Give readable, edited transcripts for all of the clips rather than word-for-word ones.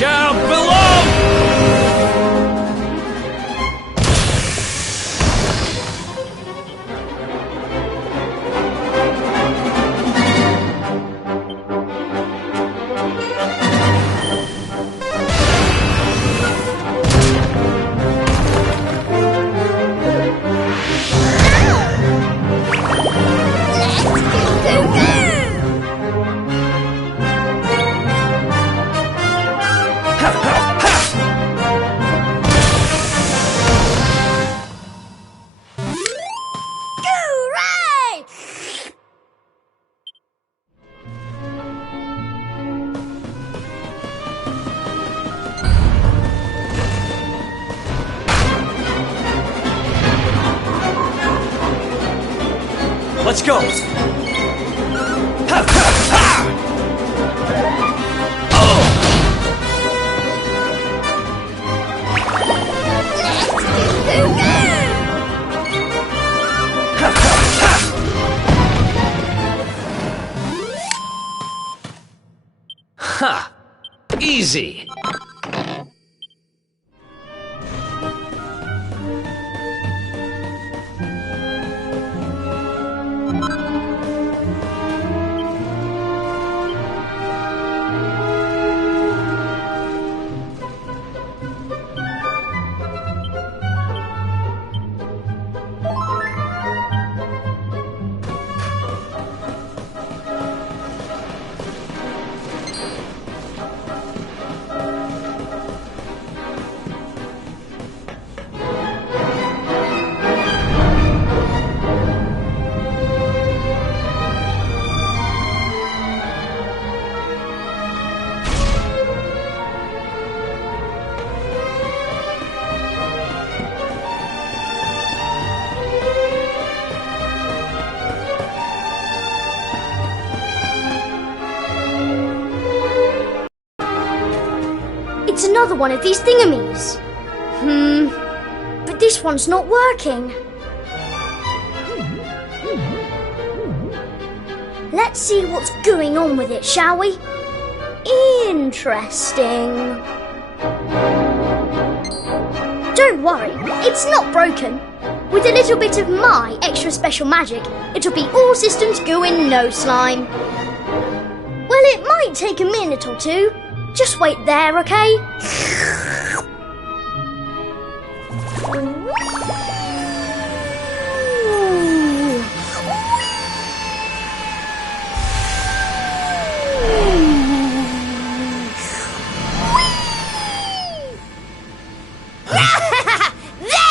Look out below! Let's go! Ha, ha, ha! Oh! Ha, ha, ha! Ha! Easy! It's another one of these thingamies. But this one's not working. Let's see what's going on with it, shall we? Interesting. Don't worry, it's not broken. With a little bit of my extra special magic, it'll be all systems go in no slime. Well, it might take a minute or two. Just wait there, okay? There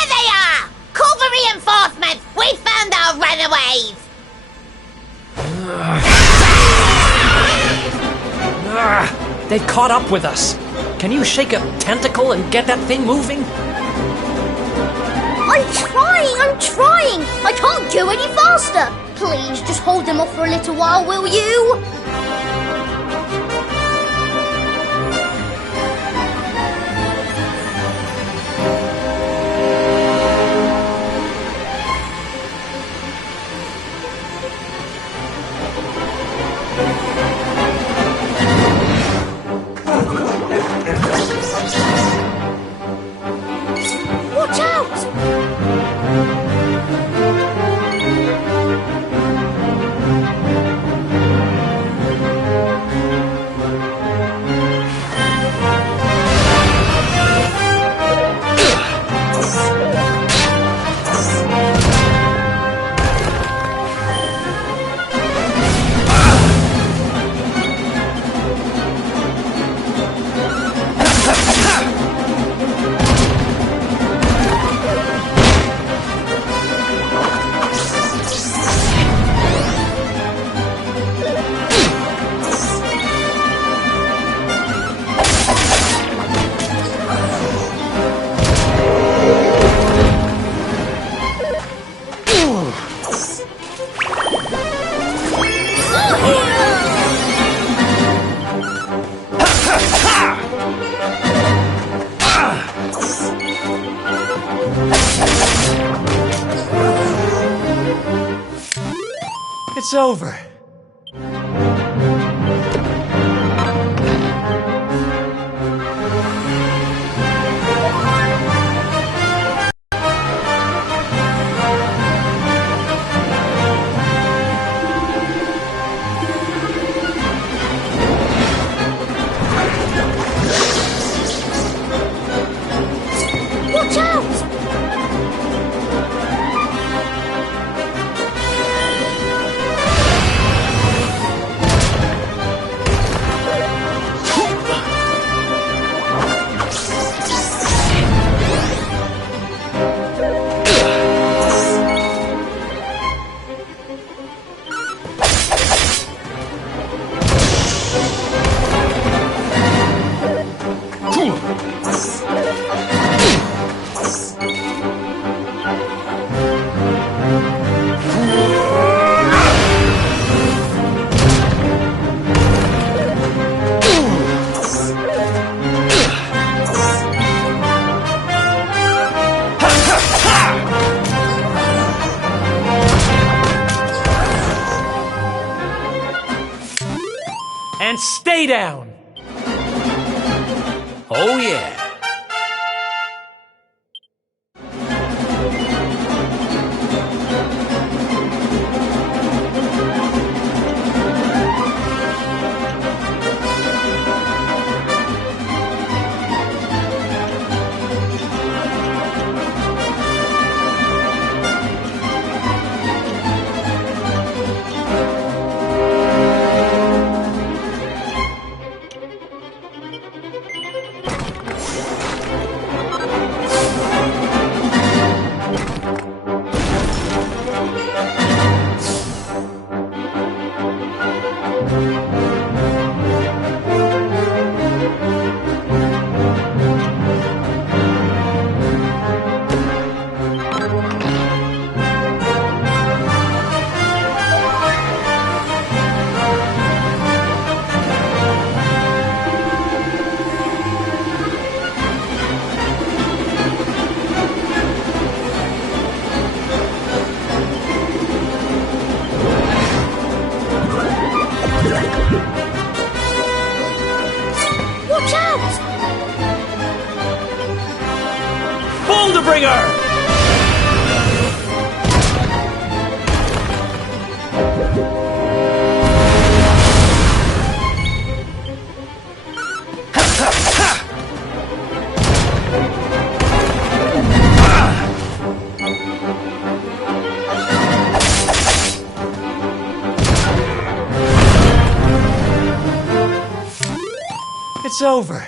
they are! Call for reinforcements! We found our runaways! They've caught up with us. Can you shake a tentacle and get that thing moving? I'm trying! I can't go any faster! Please, just hold them off for a little while, will you? Watch out! It's over. And stay down! Oh yeah. Watch out! Boulder Bringer! It's over.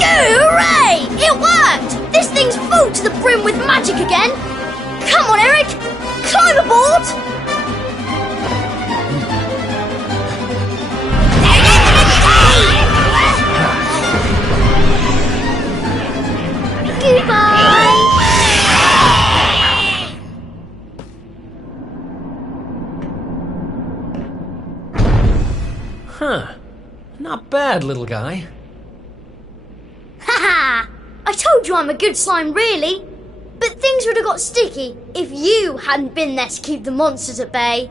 Hooray! It worked! This thing's full to the brim with magic again! Come on, Eric! Climb aboard! Goodbye! Huh. Not bad, little guy. Haha! I told you I'm a good slime, really. But things would have got sticky if you hadn't been there to keep the monsters at bay.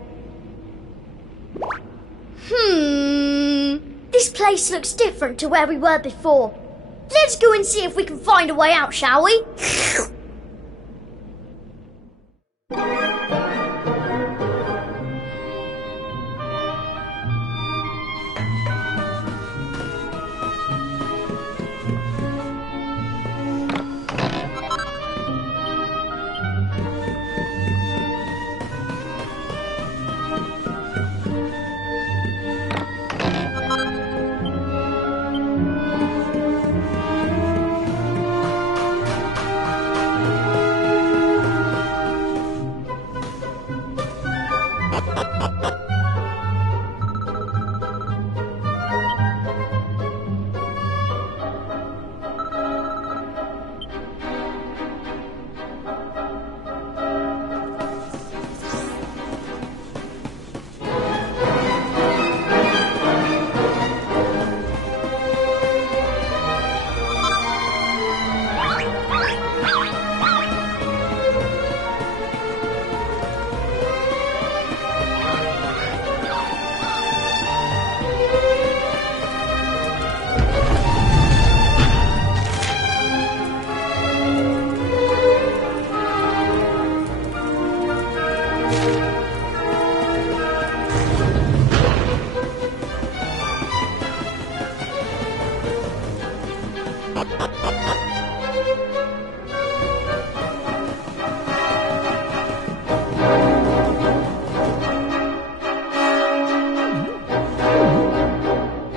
This place looks different to where we were before. Let's go and see if we can find a way out, shall we?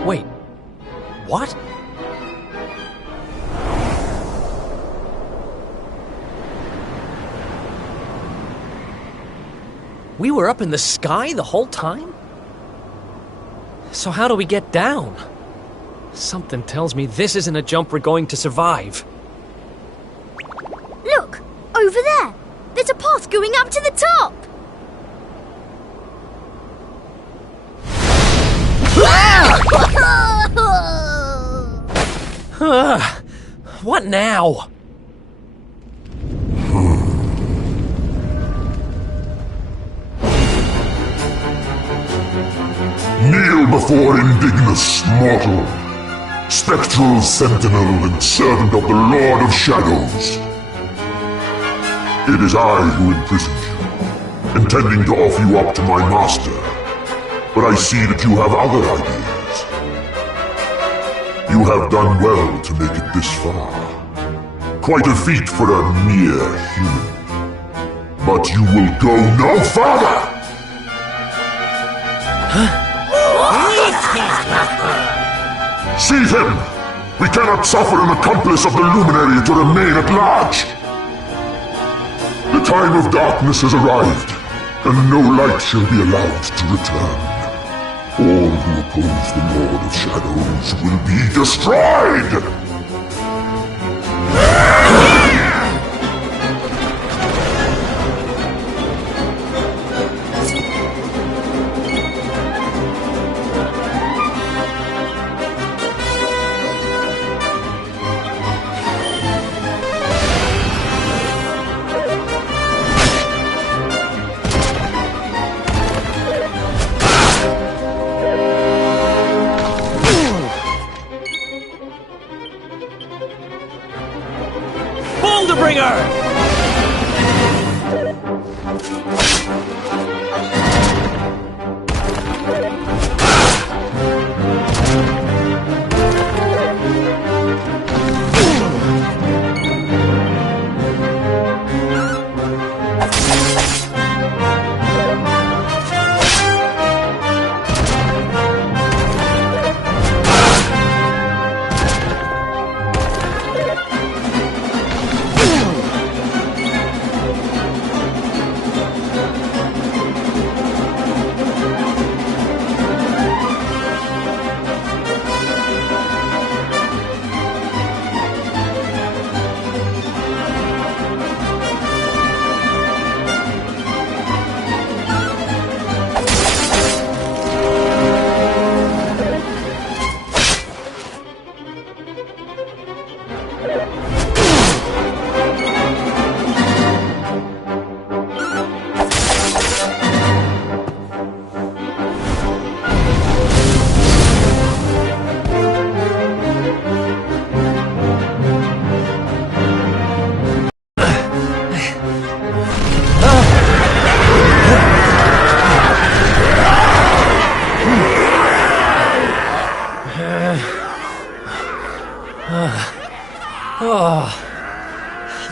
Wait. What? We were up in the sky the whole time? So how do we get down? Something tells me this isn't a jump we're going to survive. Look, Over there! There's a path going up to the top! What now? Kneel before Indignus, mortal, spectral sentinel and servant of the Lord of Shadows. It is I who imprisoned you, intending to offer you up to my master. But I see that you have other ideas. You have done well to make it this far. Quite a feat for a mere human. But you will go no farther! Seize him! We cannot suffer an accomplice of the Luminary to remain at large! The time of darkness has arrived, and no light shall be allowed to return. All who oppose the Lord of Shadows will be destroyed!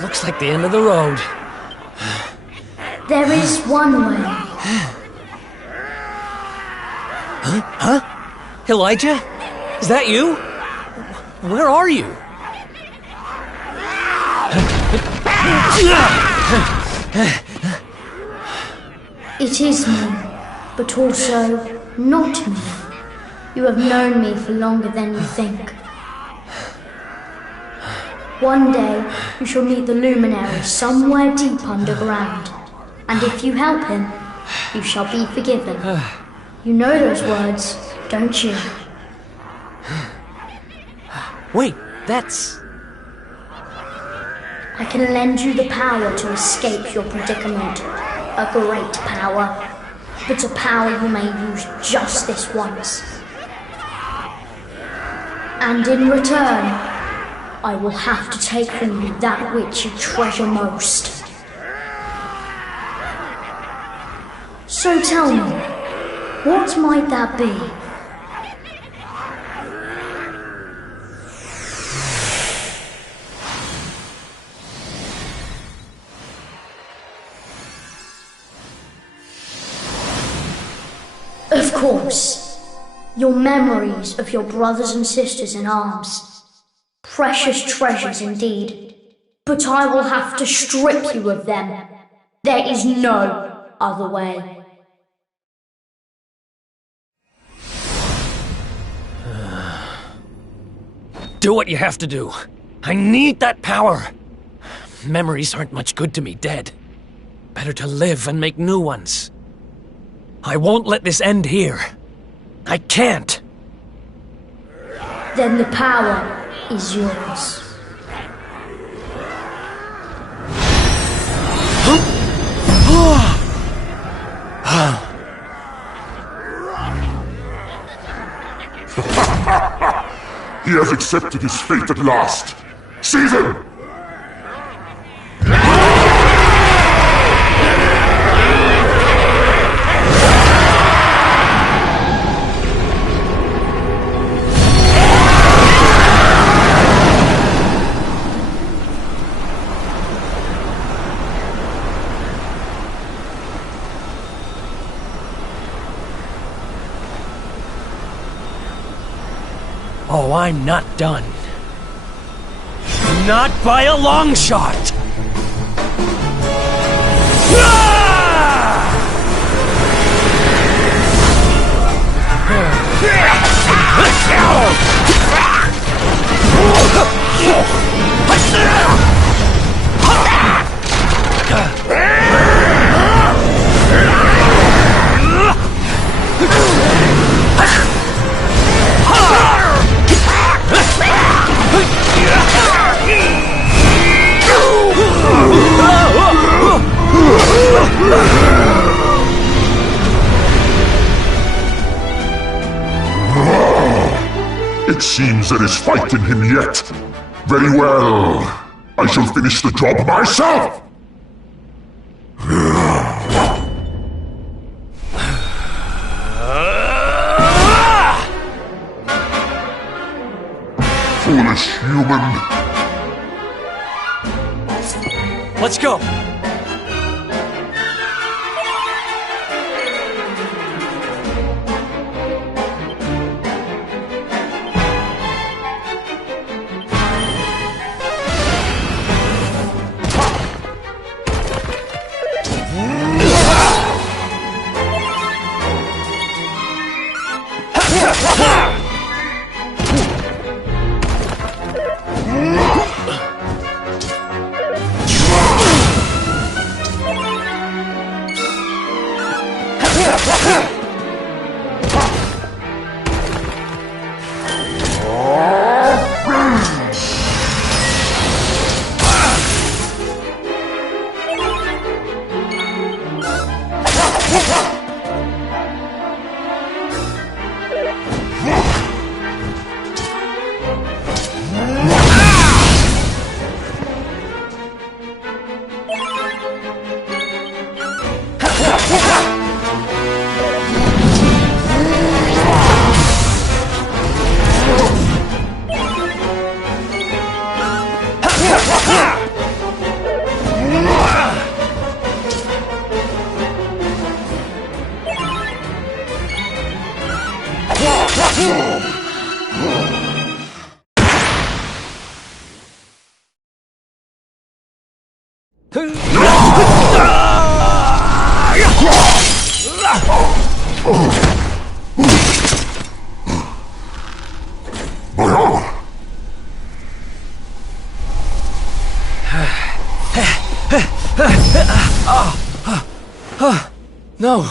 Looks like the end of the road. There is one way. Huh? Elijah? Is that you? Where are you? It is me, but also not me. You have known me for longer than you think. One day, you shall meet the Luminary somewhere deep underground. And if you help him, you shall be forgiven. You know those words, don't you? Wait, that's... I can lend you the power to escape your predicament. A great power. But a power you may use just this once. And in return, I will have to take from you that which you treasure most. So tell me, what might that be? Of course, your memories of your brothers and sisters in arms. Precious treasures indeed. But I will have to strip you of them. There is no other way. Do what you have to do. I need that power. Memories aren't much good to me dead. Better to live and make new ones. I won't let this end here. I can't. Then the power is yours. He has accepted his fate at last. Seize him! Oh, I'm not done. Not by a long shot! It seems there is fight in him yet. Very well. I shall finish the job myself! Foolish human. Let's go! My armor! No,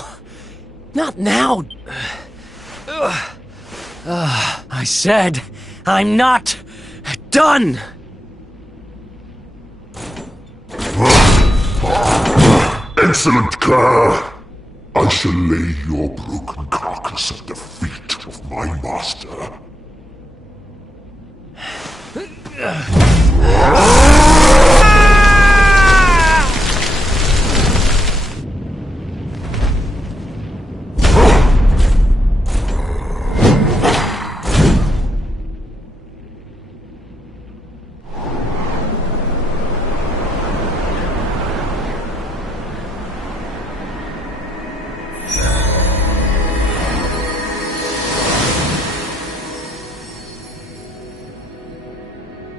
not now. I said, I'm not done. Excellent, Kerr. I shall lay your broken carcass at the feet of my master.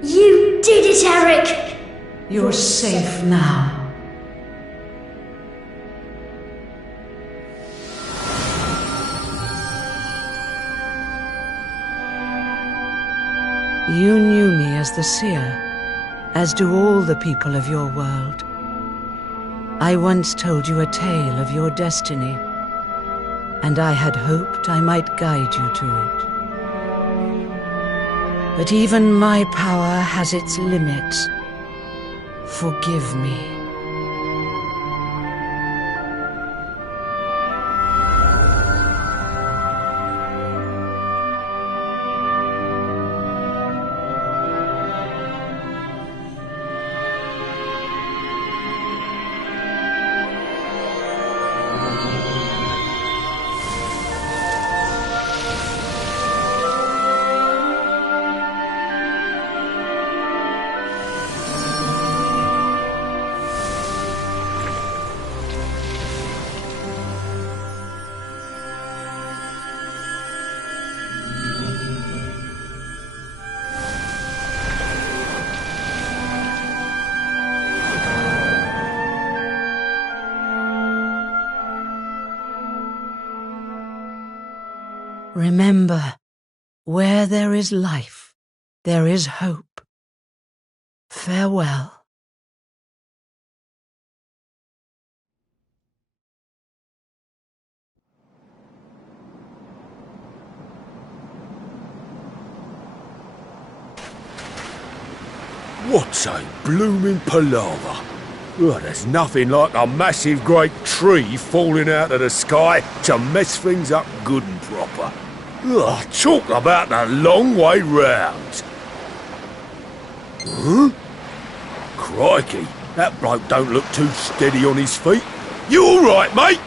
You did it, Eric! You're safe now. You knew me as the seer, as do all the people of your world. I once told you a tale of your destiny, and I had hoped I might guide you to it. But even my power has its limits. Forgive me. Remember, where there is life, there is hope. Farewell. What's a blooming palaver? Well, there's nothing like a massive great tree falling out of the sky to mess things up good and proper. Ugh, talk about the long way round. Huh? Crikey, that bloke don't look too steady on his feet. You all right, mate?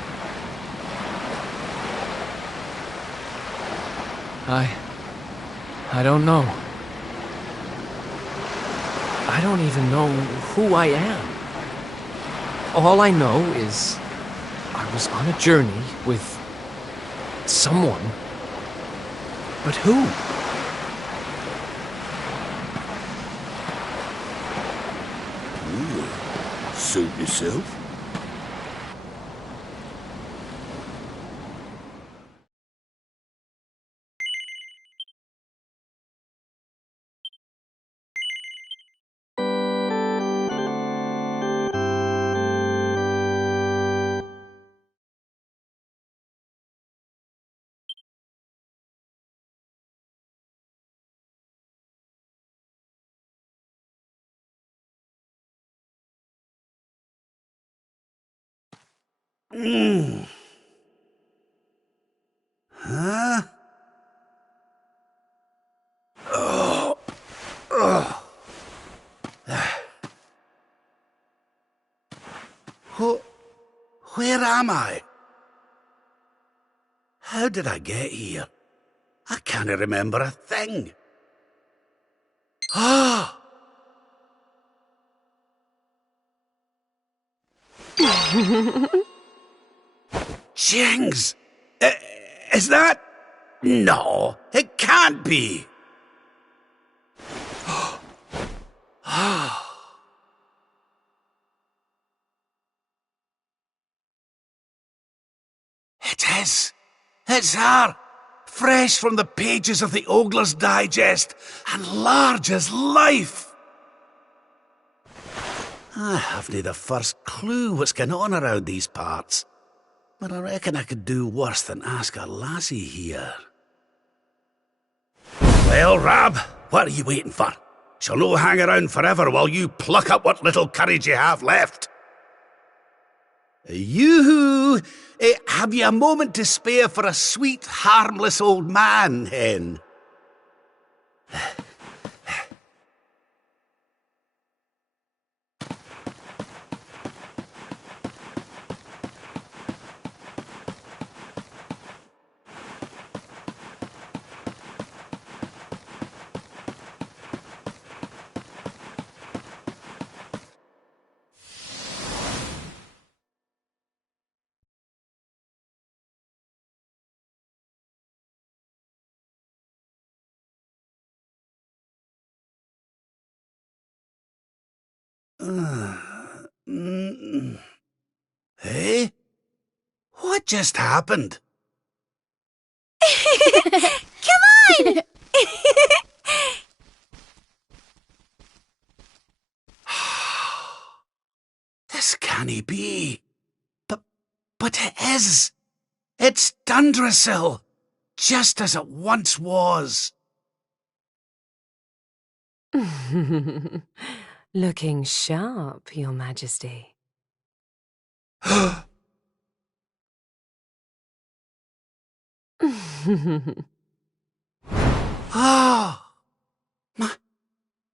I don't know. I don't even know who I am. All I know is I was on a journey with someone. But who? Suit yourself. Huh? Where am I? How did I get here? I can't remember a thing. Ah! Jings! Is that... No, it can't be. It is. It's her. Fresh from the pages of the Ogler's Digest, and large as life. I haven't the first clue what's going on around these parts, but I reckon I could do worse than ask a lassie here. Well, Rab, what are you waiting for? She'll no hang around forever while you pluck up what little courage you have left. Yoo-hoo! Have you a moment to spare for a sweet, harmless old man, hen? Hey? What just happened? Come on! This can't be. But it is. It's Dundrasil, just as it once was. Looking sharp, Your Majesty. Ah!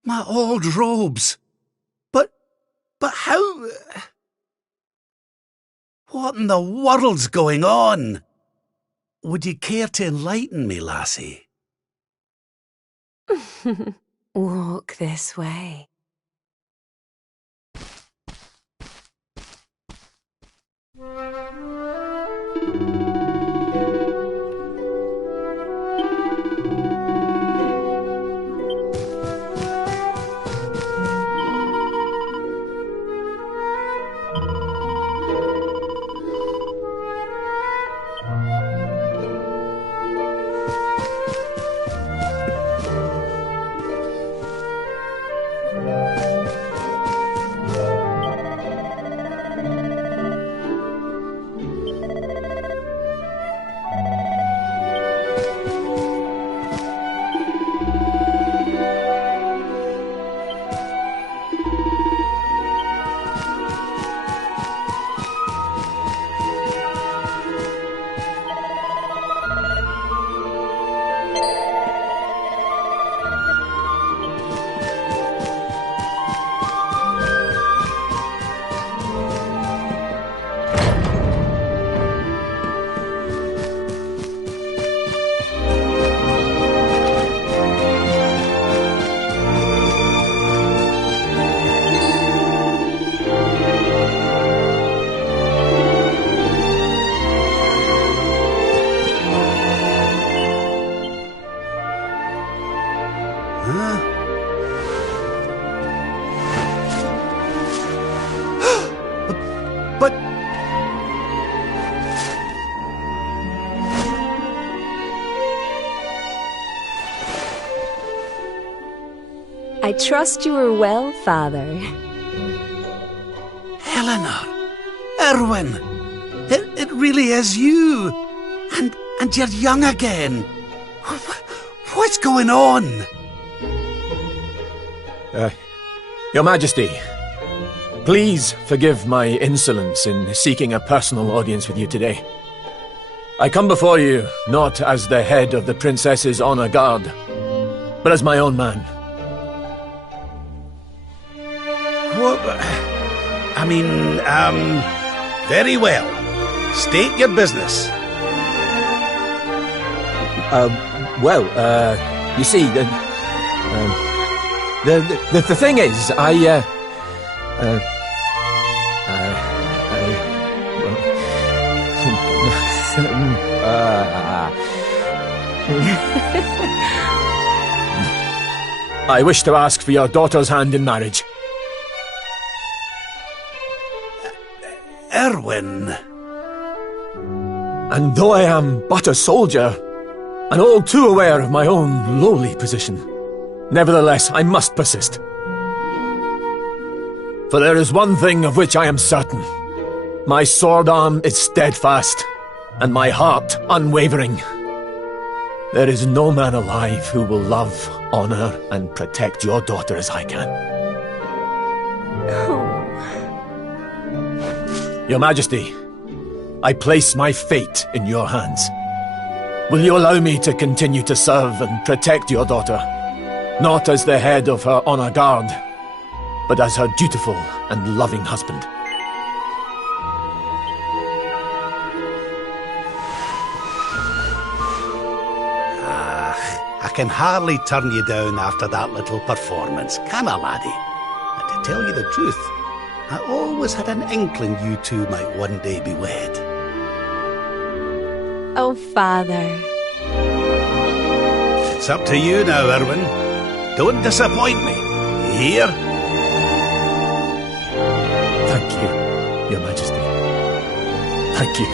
My old robes. But how... What in the world's going on? Would you care to enlighten me, lassie? Walk this way. But... I trust you are well, Father. Eleanor! Erwin! It really is you! And you're young again! What's going on? Your Majesty, please forgive my insolence in seeking a personal audience with you today. I come before you not as the head of the Princess's honor guard, but as my own man. What? I mean, very well. State your business. You see, the thing is, I wish to ask for your daughter's hand in marriage. Erwin. And though I am but a soldier, and all too aware of my own lowly position, nevertheless I must persist. For there is one thing of which I am certain. My sword arm is steadfast, and my heart unwavering. There is no man alive who will love, honor, and protect your daughter as I can. Your Majesty, I place my fate in your hands. Will you allow me to continue to serve and protect your daughter, not as the head of her honor guard, but as her dutiful and loving husband? I can hardly turn you down after that little performance, can I, laddie? And to tell you the truth, I always had an inkling you two might one day be wed. Oh, Father. It's up to you now, Erwin. Don't disappoint me. You hear? Thank you, Your Majesty. Thank you.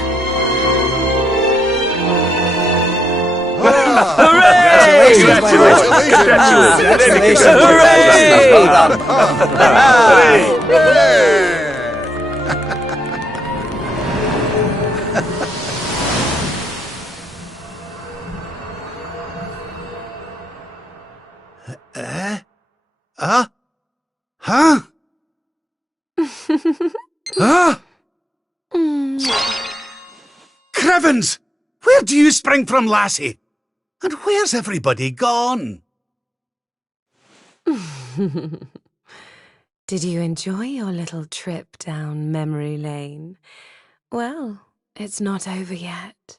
Hooray! Congratulations! Hooray! Huh? Crevens! Where do you spring from, lassie? And where's everybody gone? Did you enjoy your little trip down memory lane? Well, it's not over yet.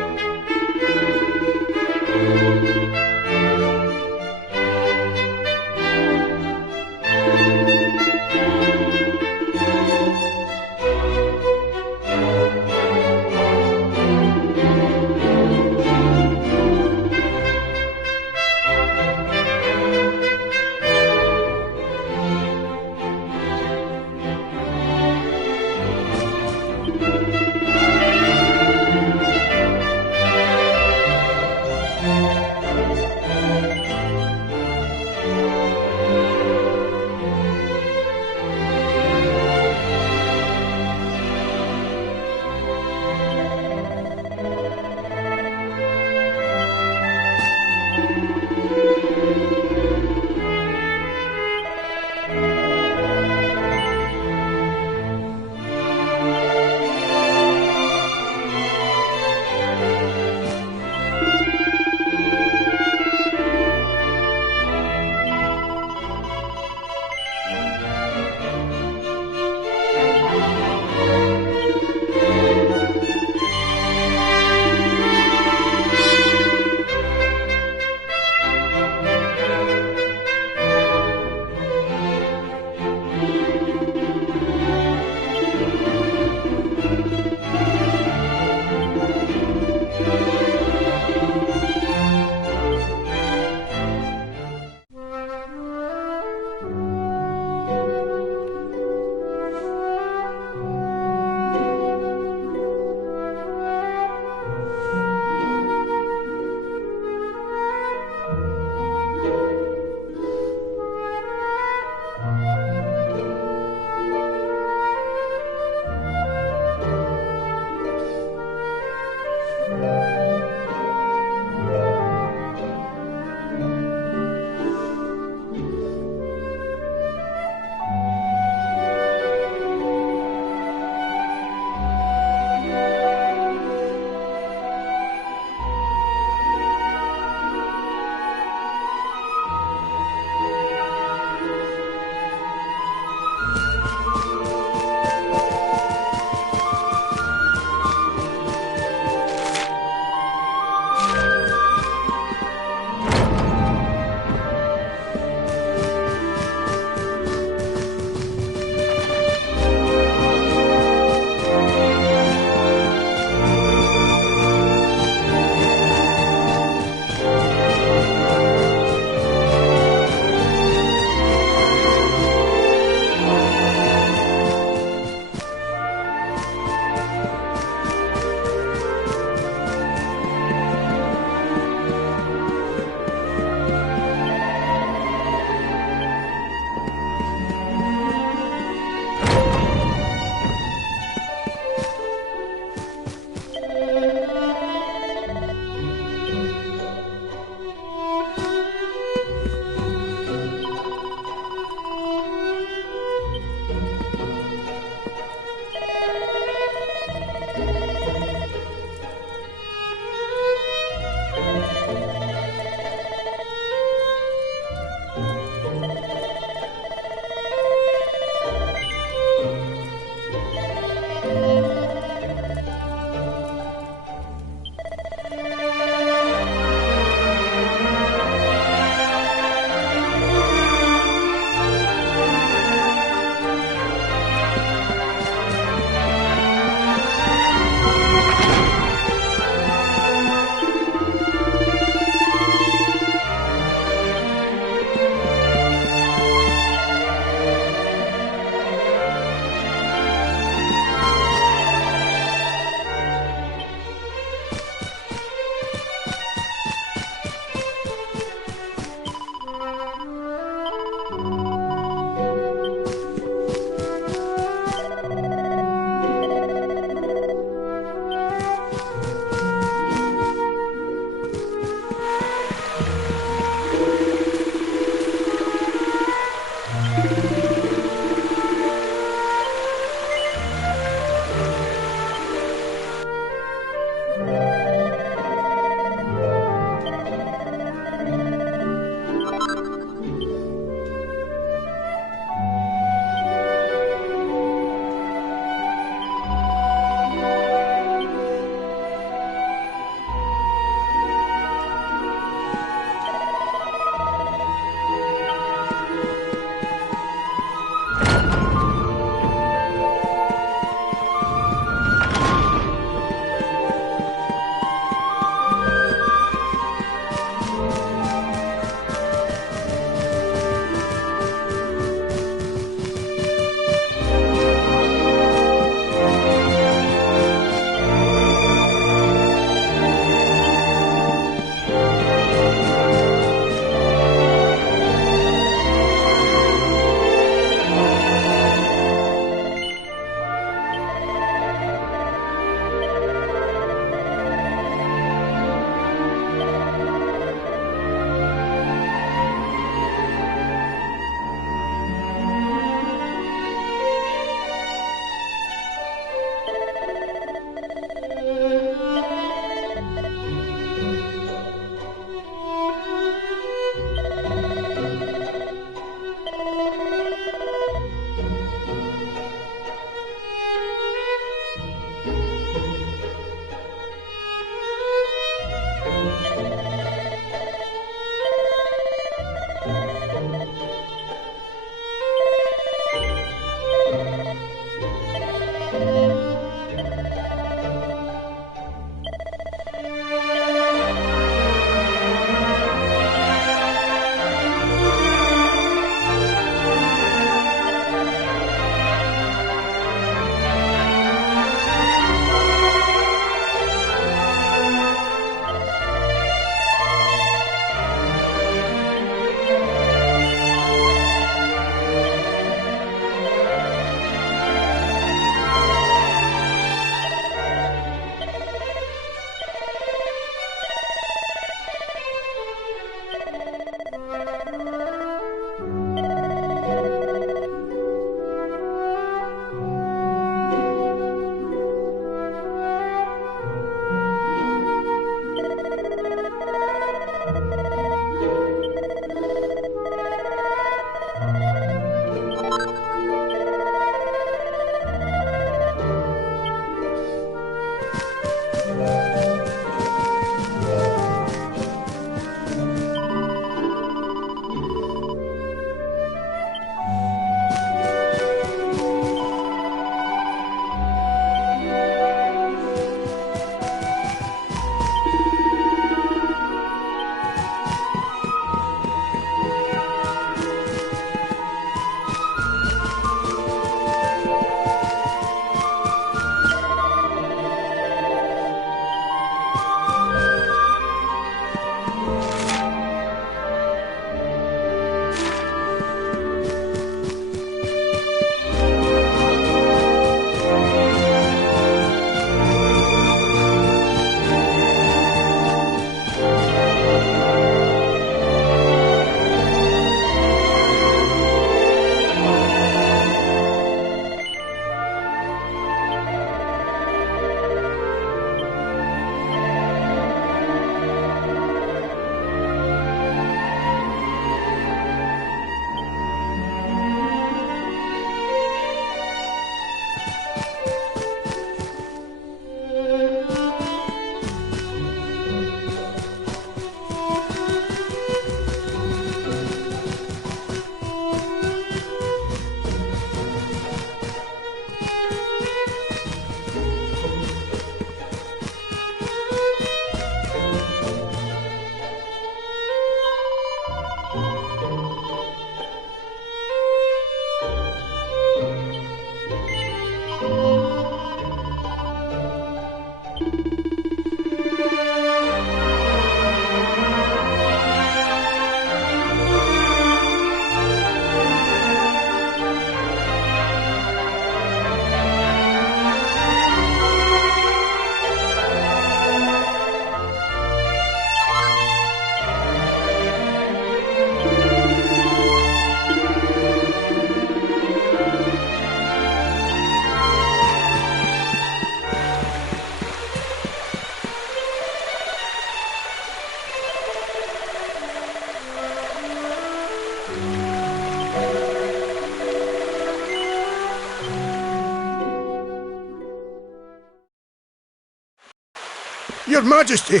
Your Majesty,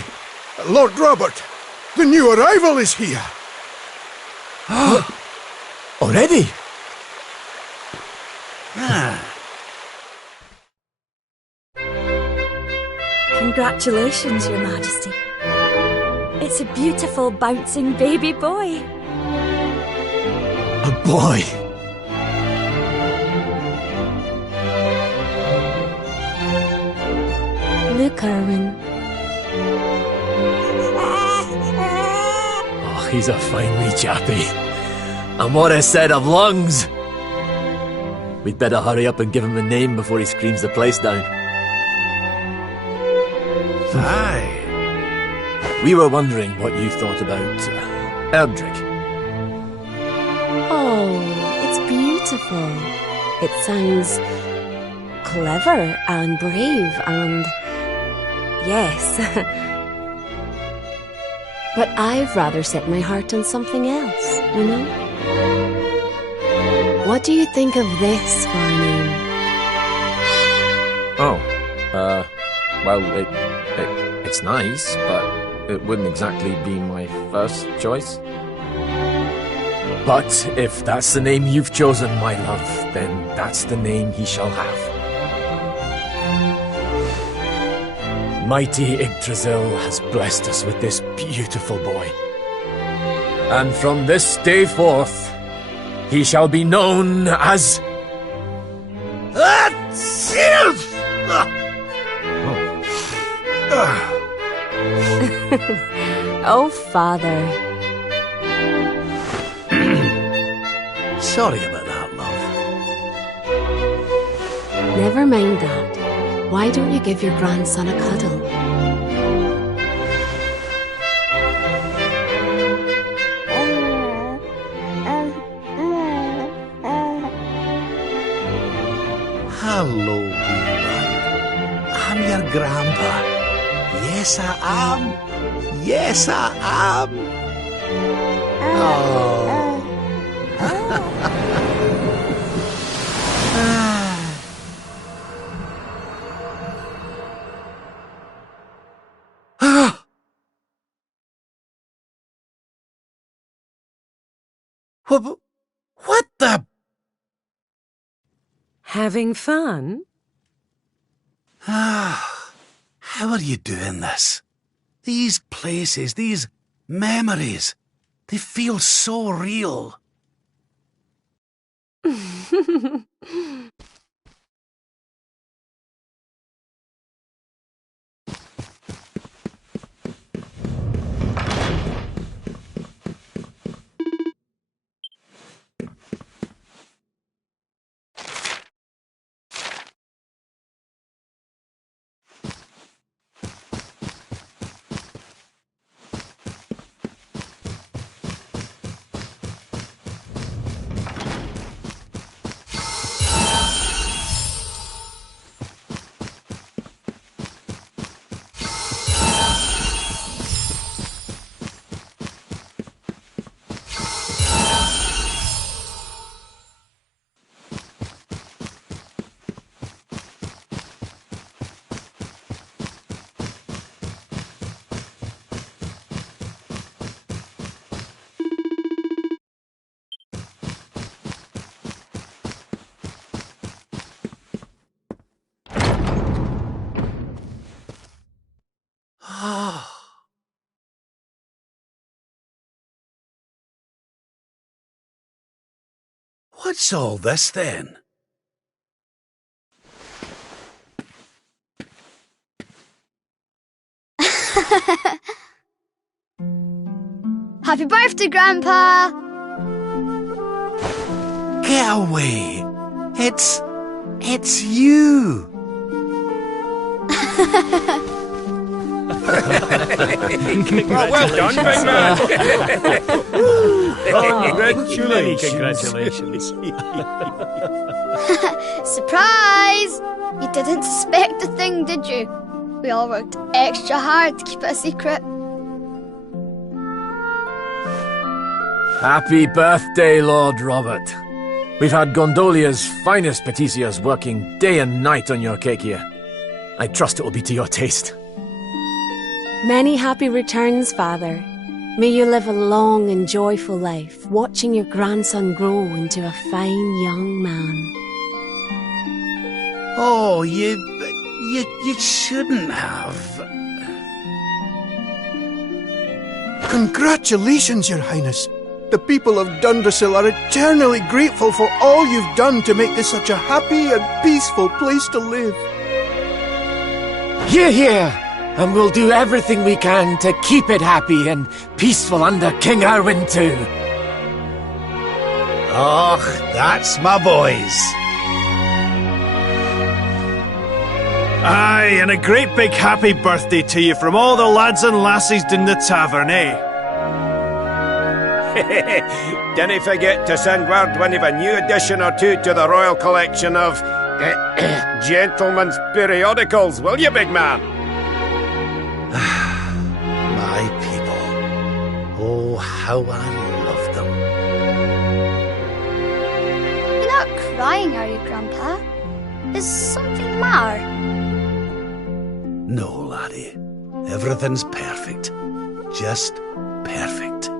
Lord Robert, the new arrival is here. Already? Congratulations, Your Majesty. It's a beautiful, bouncing baby boy. A boy? Look, Erwin. Oh, he's a fine wee chappie. And what a set of lungs! We'd better hurry up and give him a name before he screams the place down. Aye. We were wondering what you thought about Erdrick. Oh, it's beautiful. It sounds clever and brave and... yes. But I've rather set my heart on something else, you know? What do you think of this for a name? Oh, well, it's nice, but it wouldn't exactly be my first choice. But if that's the name you've chosen, my love, then that's the name he shall have. Mighty Yggdrasil has blessed us with this beautiful boy. And from this day forth, he shall be known as... Oh, Father. Sorry about that, love. Never mind that. Why don't you give your grandson a cuddle? Hello, wee one. I'm your grandpa. Yes, I am. Yes, I am. Oh. What the... Having fun? How are you doing this? These places, these memories, they feel so real. What's all this then? Happy birthday, Grandpa! Get away! It's you! Well done, big man! Congratulations. Surprise! You didn't suspect a thing, did you? We all worked extra hard to keep it a secret. Happy birthday, Lord Robert. We've had Gondolia's finest paticias working day and night on your cake here. I trust it will be to your taste. Many happy returns, Father. May you live a long and joyful life, watching your grandson grow into a fine young man. Oh, you shouldn't have. Congratulations, Your Highness. The people of Dundrasil are eternally grateful for all you've done to make this such a happy and peaceful place to live. Hear, hear! And we'll do everything we can to keep it happy and peaceful under King Erwin too. Och, that's my boys. Aye, and a great big happy birthday to you from all the lads and lassies in the tavern, eh? Didn't forget to send word when you've a new edition or two to the royal collection of gentlemen's periodicals, will you, big man? My people. Oh, how I love them. You're not crying, are you, Grandpa? Is something the matter? No, laddie. Everything's perfect. Just perfect.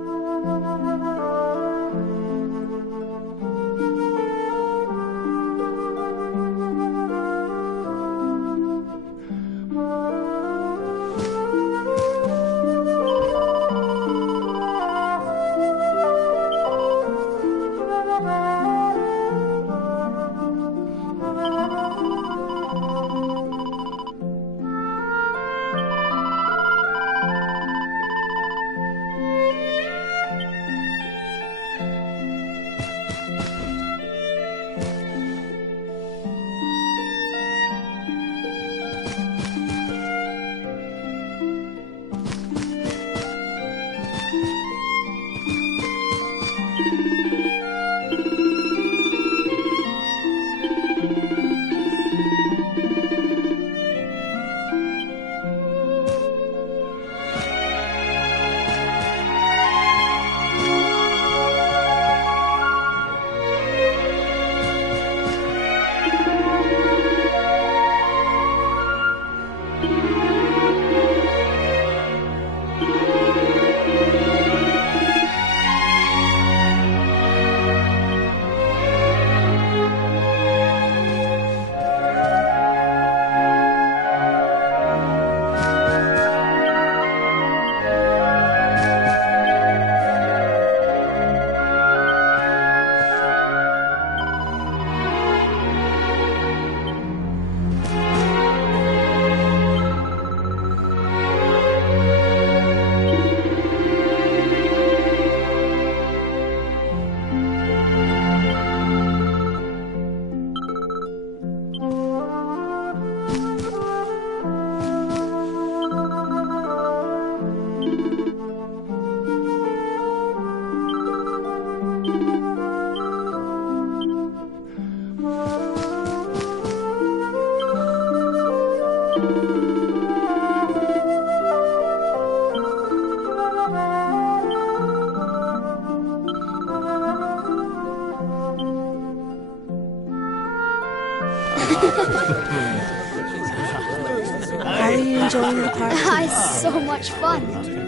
How are you enjoying the party? It's so much fun.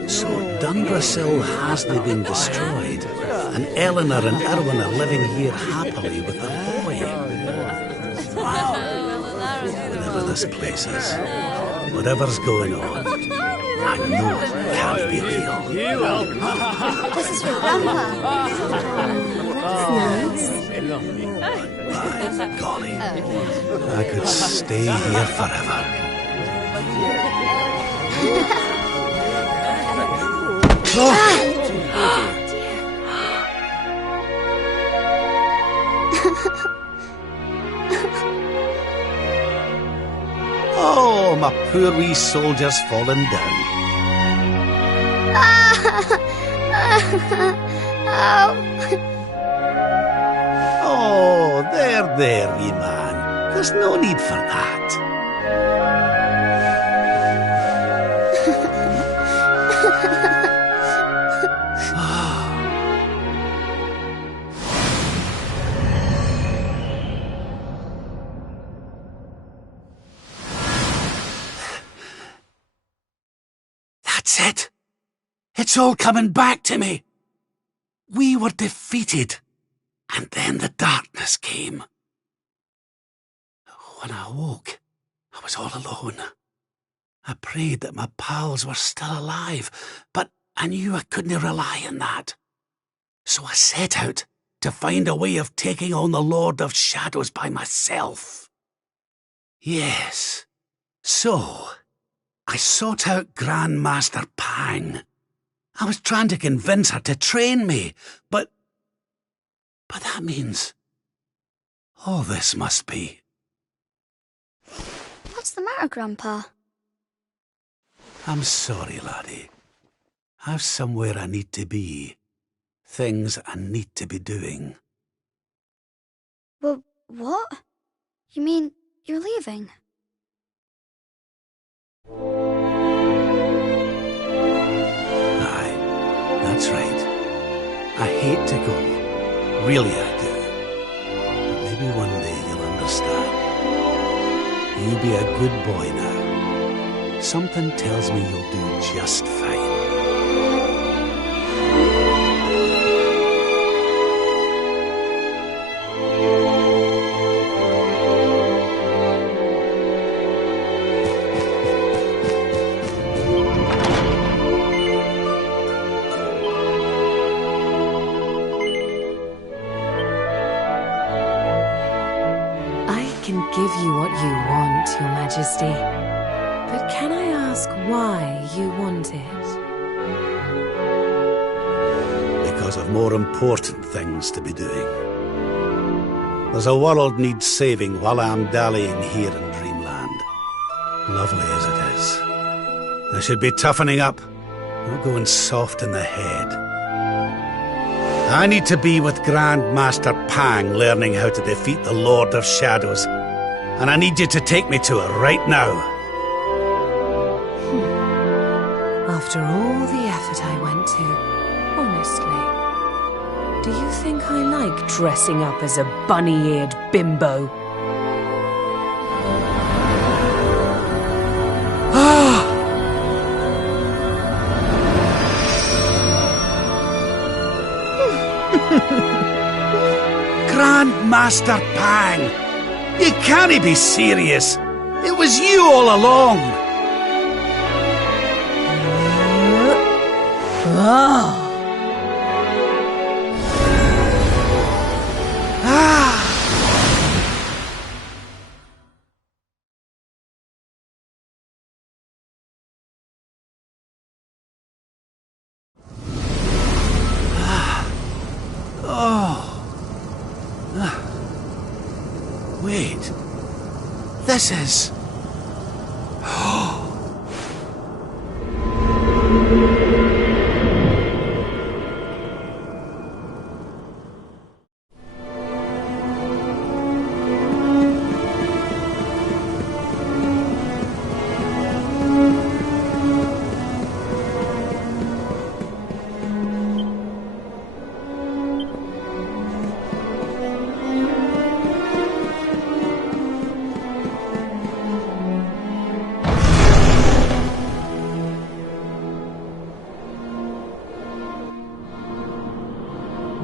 So Dundrasil hasn't been destroyed, and Eleanor and Erwin are living here happily with their boy. Whatever this place is, whatever's going on, I know it can't be real. This is for Grandpa. That's nice. By golly, I could stay here forever. Oh, my poor wee soldier's fallen down. Oh, there, wee man. There's no need for that. It's all coming back to me. We were defeated, and then the darkness came. When I awoke, I was all alone. I prayed that my pals were still alive, but I knew I couldn't rely on that. So I set out to find a way of taking on the Lord of Shadows by myself. Yes, so I sought out Grandmaster Pang. I was trying to convince her to train me, but that means all this must be. What's the matter, Grandpa? I'm sorry, laddie. I've somewhere I need to be. Things I need to be doing. Well, what? You mean you're leaving? Aye, that's right. I hate to go. Really I do. But maybe one day you'll understand. You be a good boy now. Something tells me you'll do just fine. Give you what you want, Your Majesty. But can I ask why you want it? Because of more important things to be doing. There's a world needs saving while I'm dallying here in Dreamland. Lovely as it is. I should be toughening up, not going soft in the head. I need to be with Grandmaster Pang learning how to defeat the Lord of Shadows. And I need you to take me to her right now. After all the effort I went to, honestly, do you think I like dressing up as a bunny-eared bimbo? Grandmaster Pang! You can't be serious. It was you all along. Wait. This is...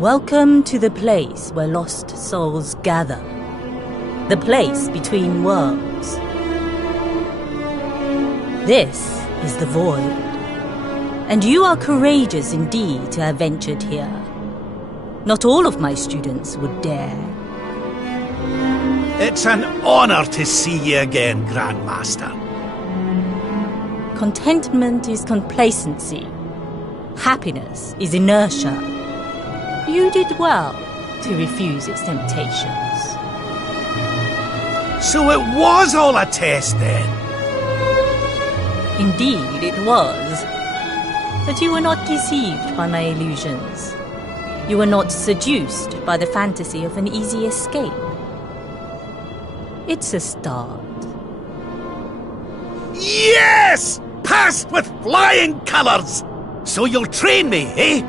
Welcome to the place where lost souls gather. The place between worlds. This is the Void. And you are courageous indeed to have ventured here. Not all of my students would dare. It's an honor to see you again, Grandmaster. Contentment is complacency. Happiness is inertia. You did well to refuse its temptations. So it was all a test then? Indeed it was. But you were not deceived by my illusions. You were not seduced by the fantasy of an easy escape. It's a start. Yes! Passed with flying colours! So you'll train me, eh?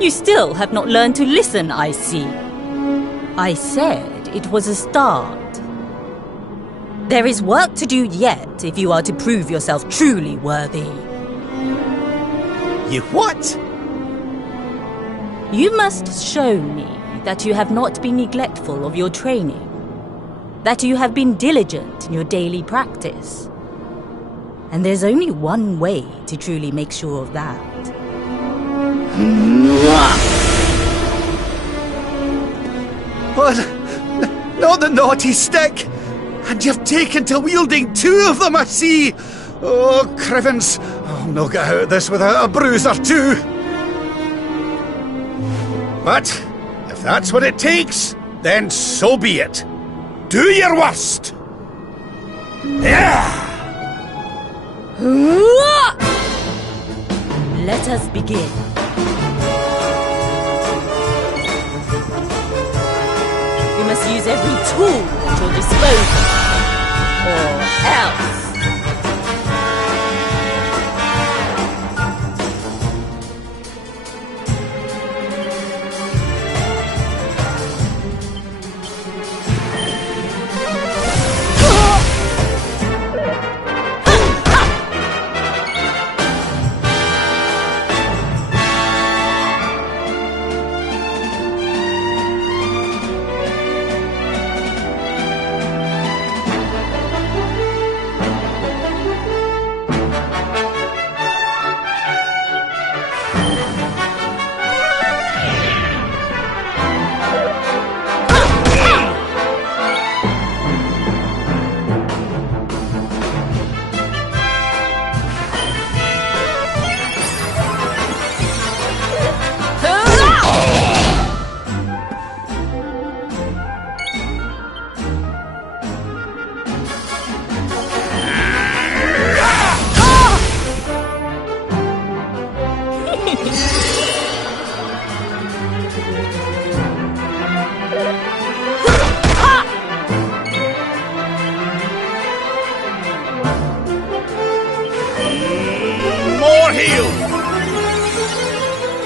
You still have not learned to listen, I see. I said it was a start. There is work to do yet if you are to prove yourself truly worthy. You what? You must show me that you have not been neglectful of your training, that you have been diligent in your daily practice. And there's only one way to truly make sure of that. What? Not the naughty stick! And you've taken to wielding two of them, I see! Oh, Crivens, I'll not get out of this without a bruise or two! But, if that's what it takes, then so be it. Do your worst! Yeah! Let us begin. You must use every tool at your disposal, or else.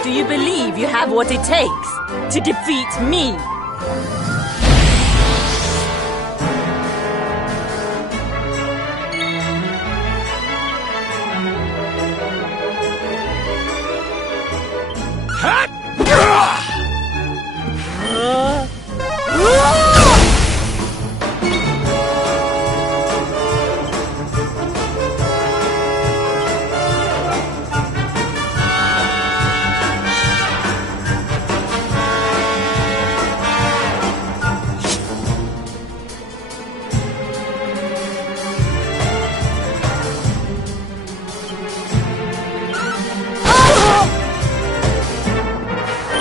Do you believe you have what it takes to defeat me?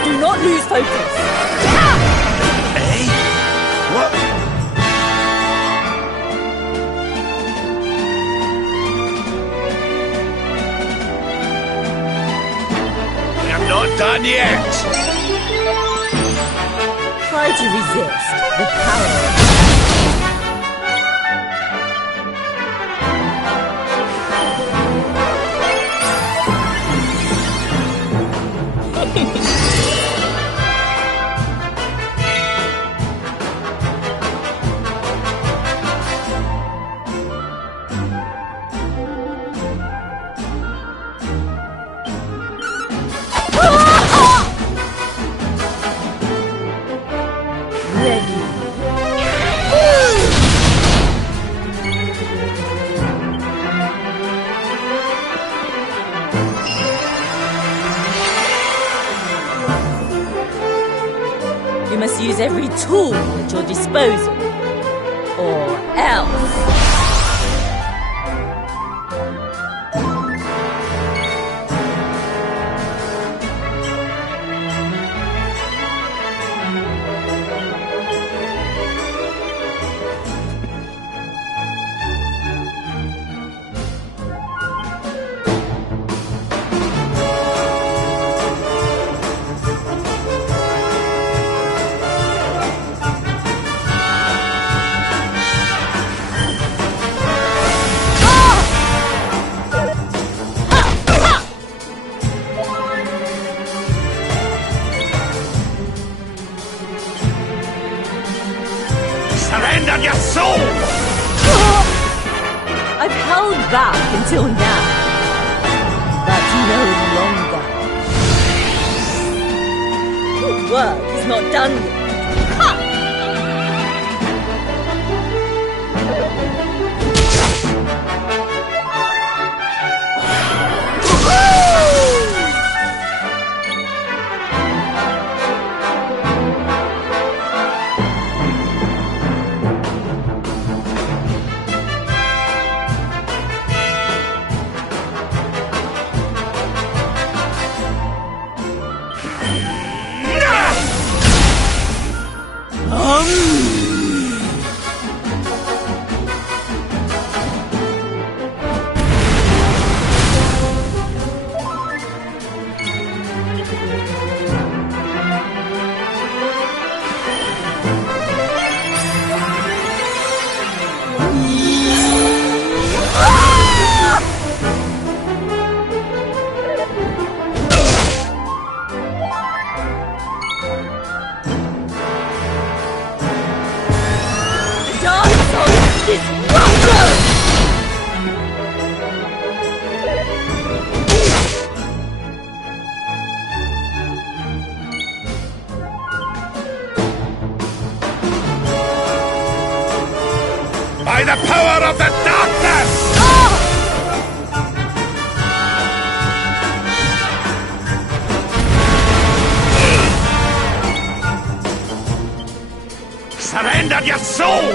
Do not lose focus. Hey? What? I'm not done yet. Try to resist the power. You must use every tool at your disposal, or else. held back until now, but no longer. Your work is not done yet. Ha! By the power of the darkness! Surrender your soul!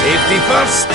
Safety first!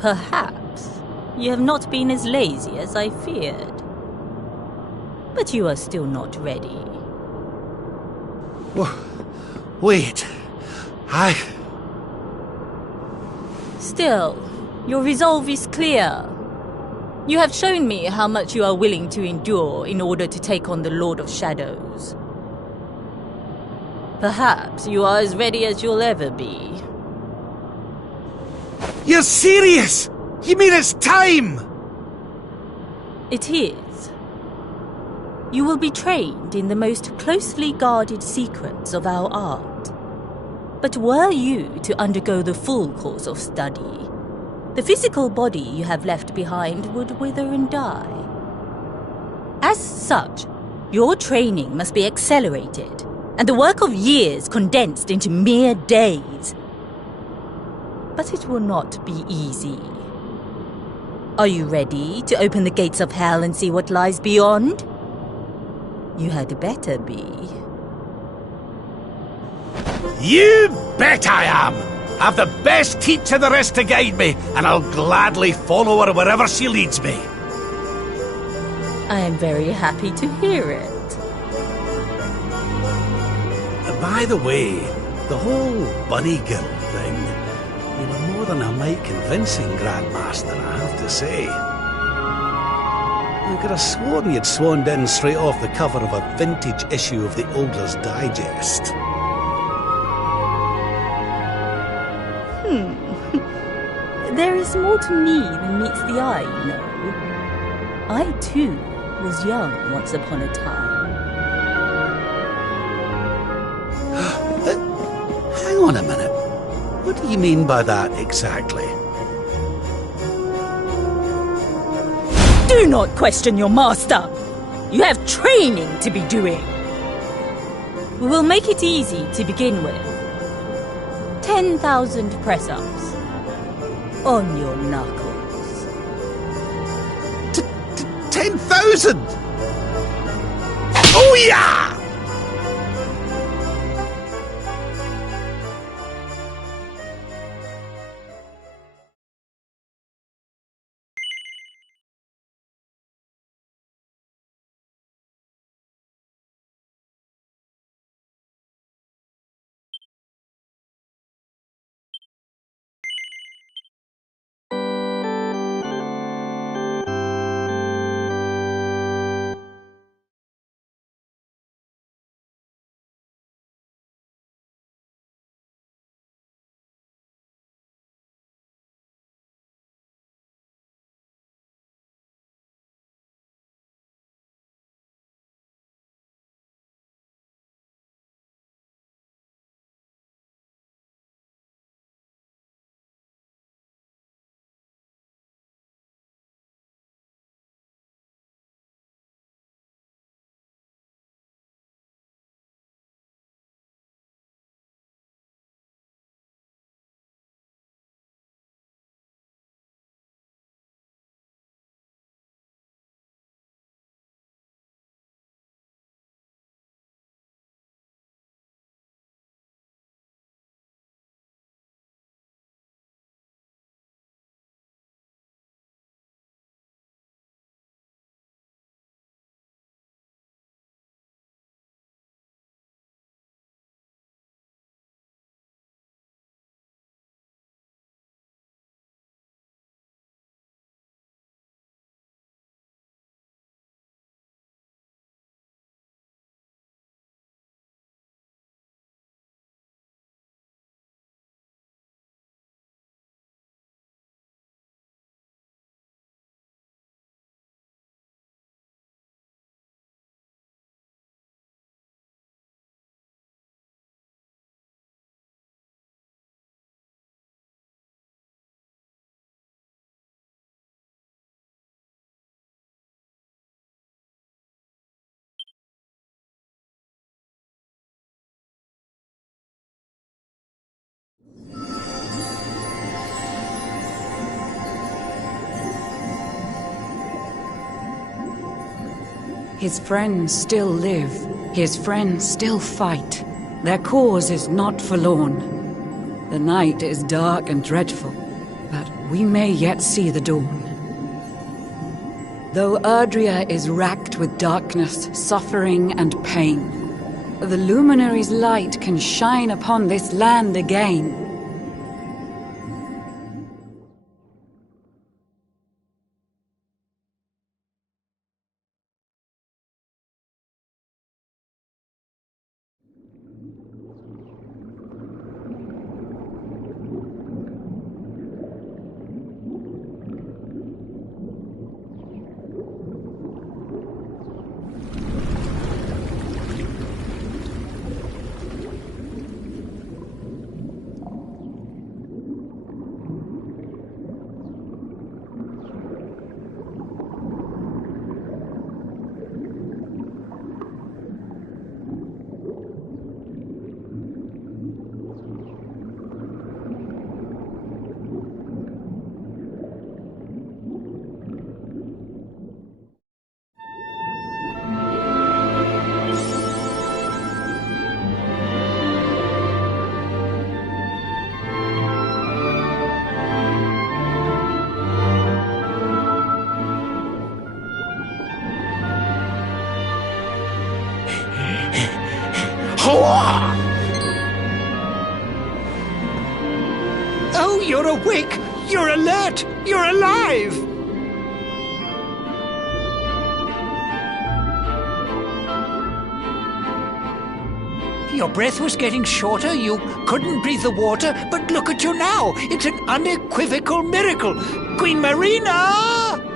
Perhaps you have not been as lazy as I feared. But you are still not ready. Wait. Still, your resolve is clear. You have shown me how much you are willing to endure in order to take on the Lord of Shadows. Perhaps you are as ready as you'll ever be. You're serious? You mean it's time? It is. You will be trained in the most closely guarded secrets of our art. But were you to undergo the full course of study, the physical body you have left behind would wither and die. As such, your training must be accelerated, and the work of years condensed into mere days. But it will not be easy. Are you ready to open the gates of hell and see what lies beyond? You had better be. You bet I am! I've the best teacher there is to guide me, and I'll gladly follow her wherever she leads me. I am very happy to hear it. By the way, the whole bunny girl thing, you were more than a mite convincing, Grandmaster, I have to say. I could have sworn you'd swaned in straight off the cover of a vintage issue of the Oldler's Digest. There is more to me than meets the eye, you know. I, too, was young once upon a time. Hang on a minute. What do you mean by that exactly? Do not question your master! You have training to be doing! We will make it easy to begin with. 10,000 press-ups on your knuckles. 10,000! Oh yeah! His friends still live. His friends still fight. Their cause is not forlorn. The night is dark and dreadful, but we may yet see the dawn. Though Erdrea is racked with darkness, suffering, and pain, the Luminary's light can shine upon this land again. Oh, you're awake! You're alert! You're alive! Your breath was getting shorter, you couldn't breathe the water, but look at you now! It's an unequivocal miracle! Queen Marina!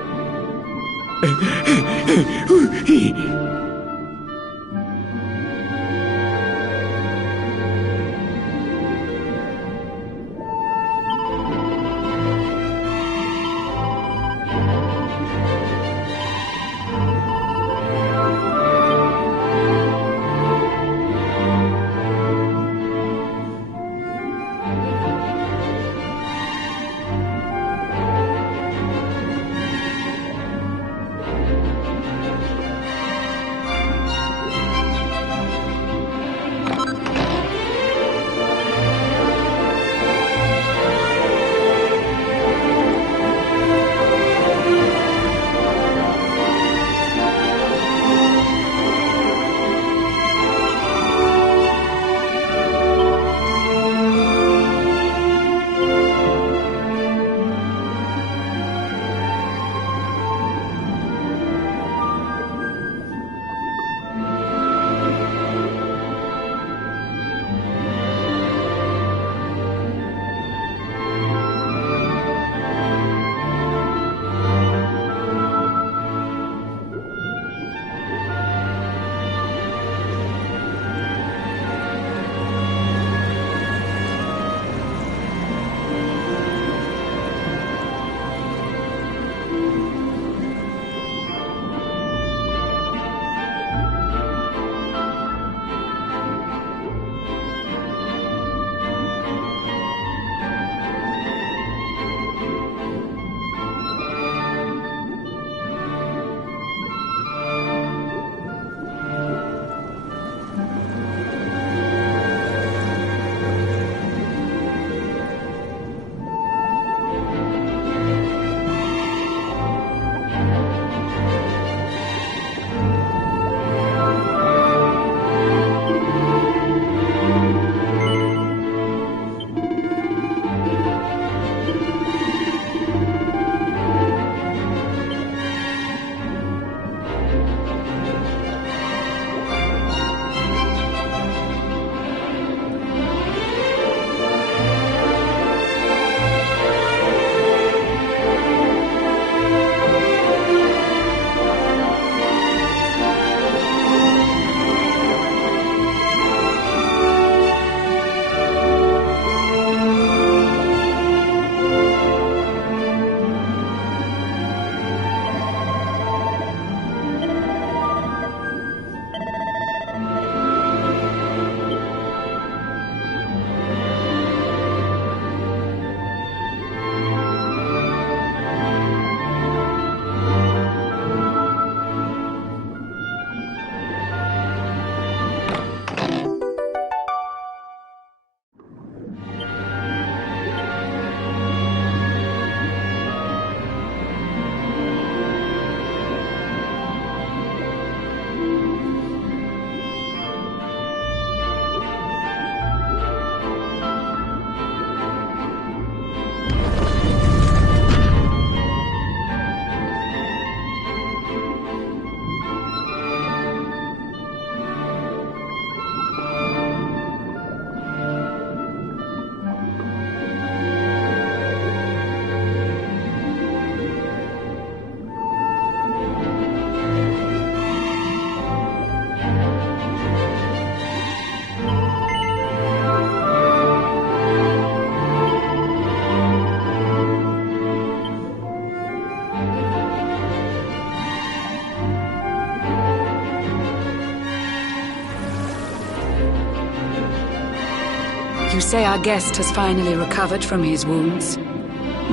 You say our guest has finally recovered from his wounds?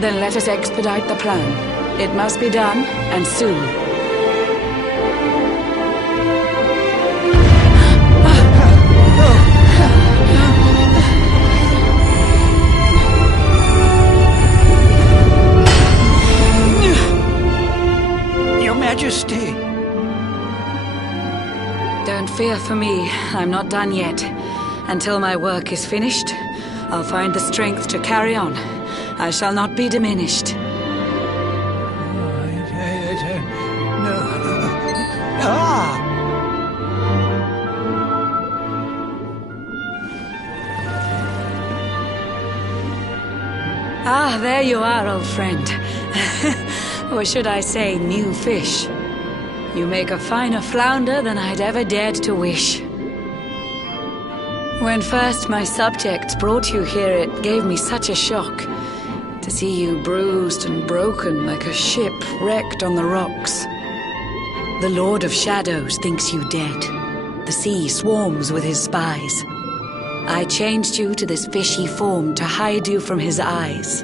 Then let us expedite the plan. It must be done, and soon. Your Majesty. Don't fear for me. I'm not done yet. Until my work is finished, I'll find the strength to carry on. I shall not be diminished. Ah, there you are, old friend. Or should I say, new fish. You make a finer flounder than I'd ever dared to wish. When first my subjects brought you here, it gave me such a shock to see you bruised and broken like a ship wrecked on the rocks. The Lord of Shadows thinks you dead. The sea swarms with his spies. I changed you to this fishy form to hide you from his eyes.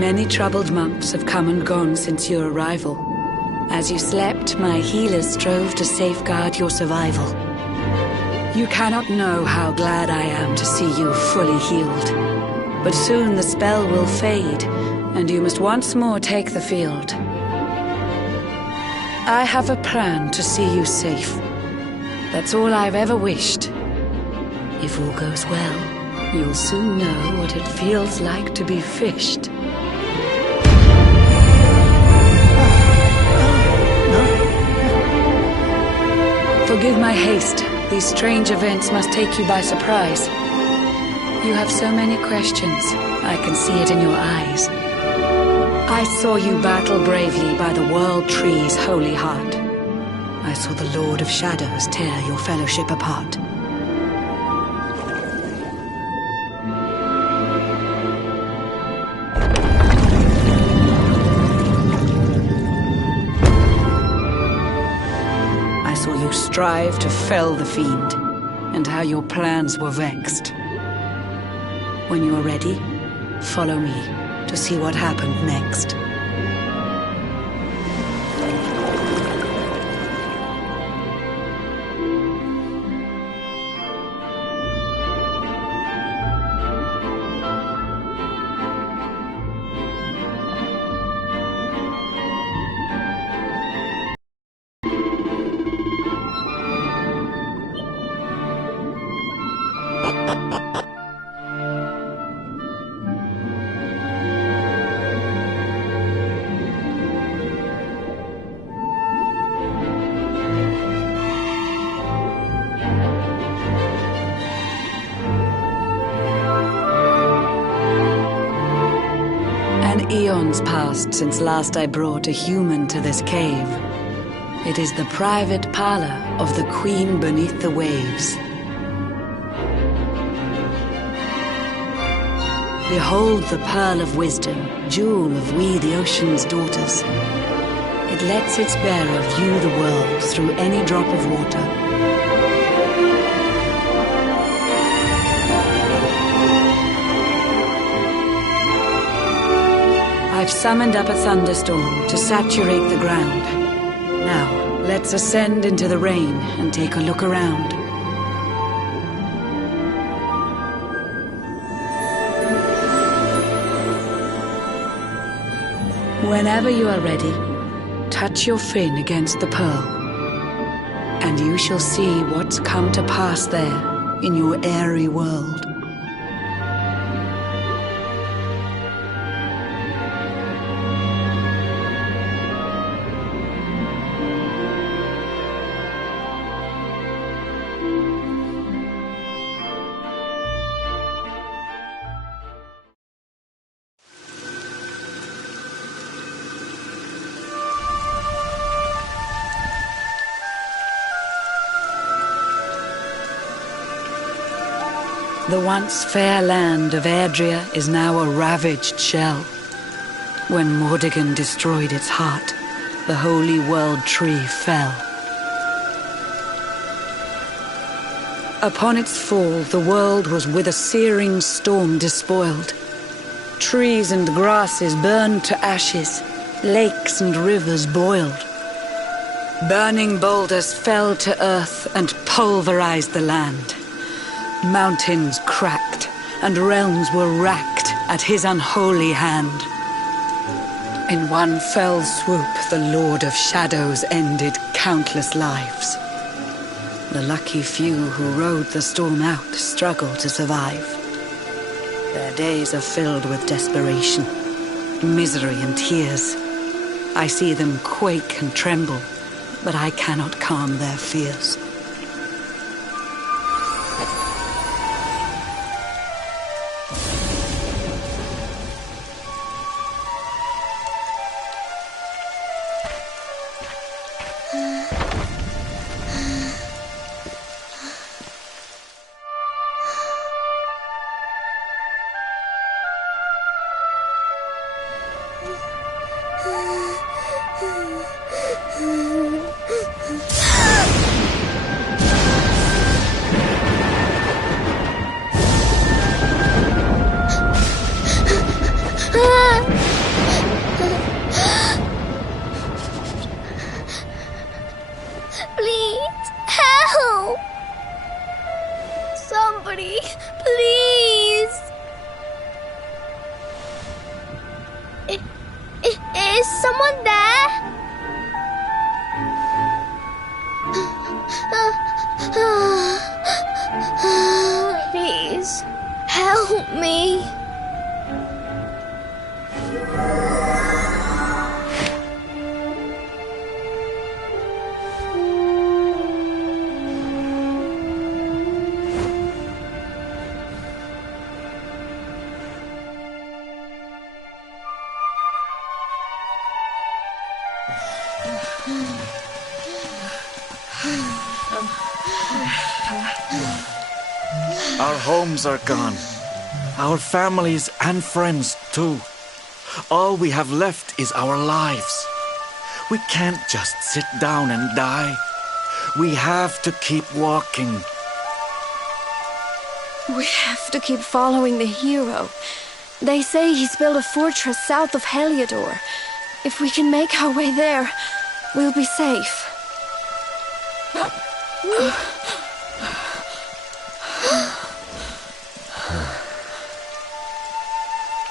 Many troubled months have come and gone since your arrival. As you slept, my healers strove to safeguard your survival. You cannot know how glad I am to see you fully healed. But soon the spell will fade, and you must once more take the field. I have a plan to see you safe. That's all I've ever wished. If all goes well, you'll soon know what it feels like to be fished. Forgive my haste. These strange events must take you by surprise. You have so many questions. I can see it in your eyes. I saw you battle bravely by the World Tree's holy heart. I saw the Lord of Shadows tear your fellowship apart. I saw you strive to fell the fiend, and how your plans were vexed. When you are ready, follow me to see what happened next. Eons passed since last I brought a human to this cave. It is the private parlor of the Queen beneath the waves. Behold the pearl of wisdom, jewel of we the ocean's daughters. It lets its bearer view the world through any drop of water. I've summoned up a thunderstorm to saturate the ground. Now, let's ascend into the rain and take a look around. Whenever you are ready, touch your fin against the pearl, and you shall see what's come to pass there in your airy world. The once fair land of Erdrea is now a ravaged shell. When Mordegon destroyed its heart, the holy world tree fell. Upon its fall, the world was with a searing storm despoiled. Trees and grasses burned to ashes, lakes and rivers boiled. Burning boulders fell to earth and pulverized the land. Mountains cracked, and realms were racked at his unholy hand. In one fell swoop, the Lord of Shadows ended countless lives. The lucky few who rode the storm out struggle to survive. Their days are filled with desperation, misery and tears. I see them quake and tremble, but I cannot calm their fears. Daddy, please. Is someone there? Please, help me. Our homes are gone. Our families and friends too. All we have left is our lives. We can't just sit down and die. We have to keep walking. We have to keep following the hero. They say he's built a fortress south of Heliodor. If we can make our way there, we'll be safe.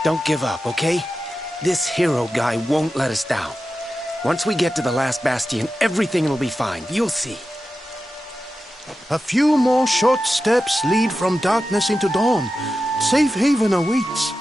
Don't give up, okay? This hero guy won't let us down. Once we get to the last bastion, everything will be fine. You'll see. A few more short steps lead from darkness into dawn. Safe haven awaits.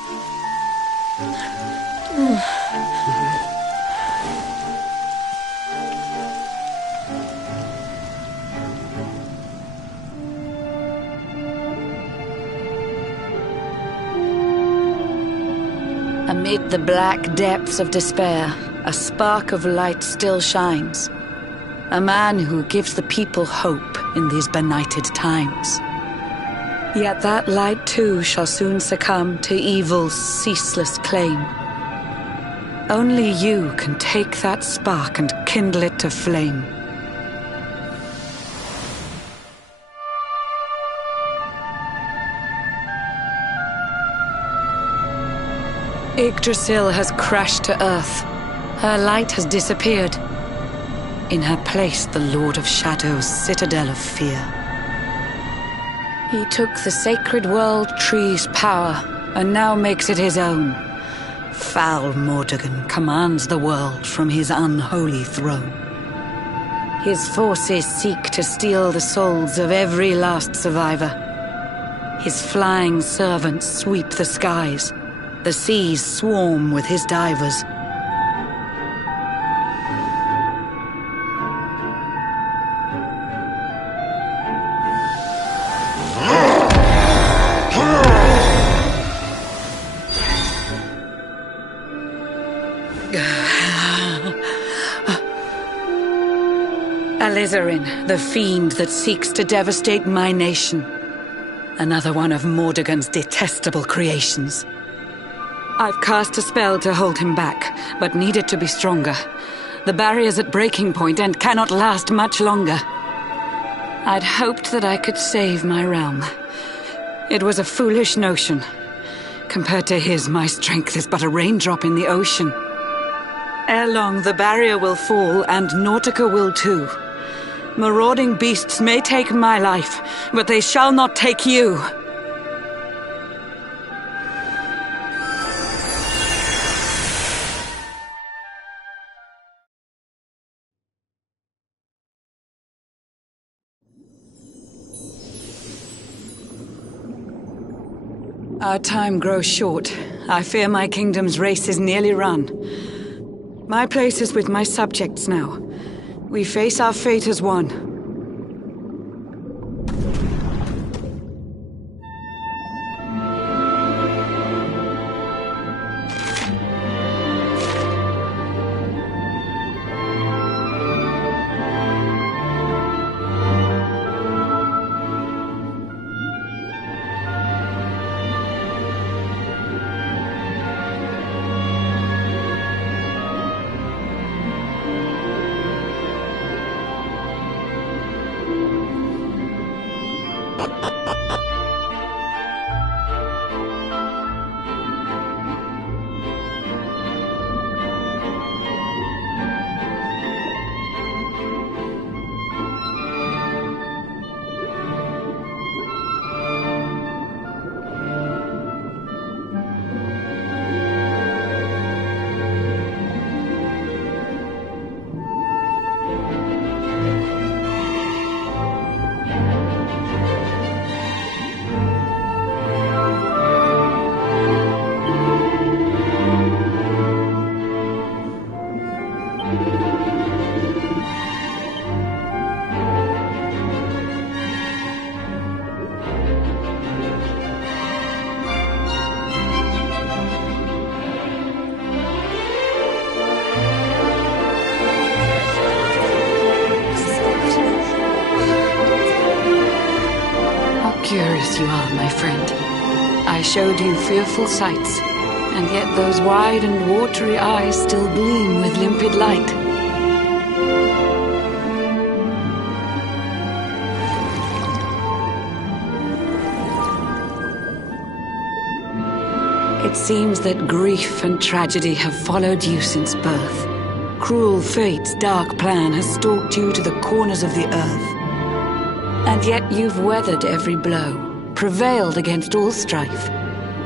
Amid the black depths of despair, a spark of light still shines. A man who gives the people hope in these benighted times. Yet that light too shall soon succumb to evil's ceaseless claim. Only you can take that spark and kindle it to flame. Yggdrasil has crashed to earth. Her light has disappeared. In her place, the Lord of Shadow's citadel of fear. He took the sacred world tree's power, and now makes it his own. Foul Mordegon commands the world from his unholy throne. His forces seek to steal the souls of every last survivor. His flying servants sweep the skies. The seas swarm with his divers. Alizarin, the fiend that seeks to devastate my nation. Another one of Mordegon's detestable creations. I've cast a spell to hold him back, but need it to be stronger. The barrier's at breaking point and cannot last much longer. I'd hoped that I could save my realm. It was a foolish notion. Compared to his, my strength is but a raindrop in the ocean. Ere long, the barrier will fall, and Nautica will too. Marauding beasts may take my life, but they shall not take you. Our time grows short. I fear my kingdom's race is nearly run. My place is with my subjects now. We face our fate as one. curious you are, my friend. I showed you fearful sights, and yet those wide and watery eyes still gleam with limpid light. It seems that grief and tragedy have followed you since birth. Cruel fate's dark plan has stalked you to the corners of the earth. And yet you've weathered every blow, prevailed against all strife.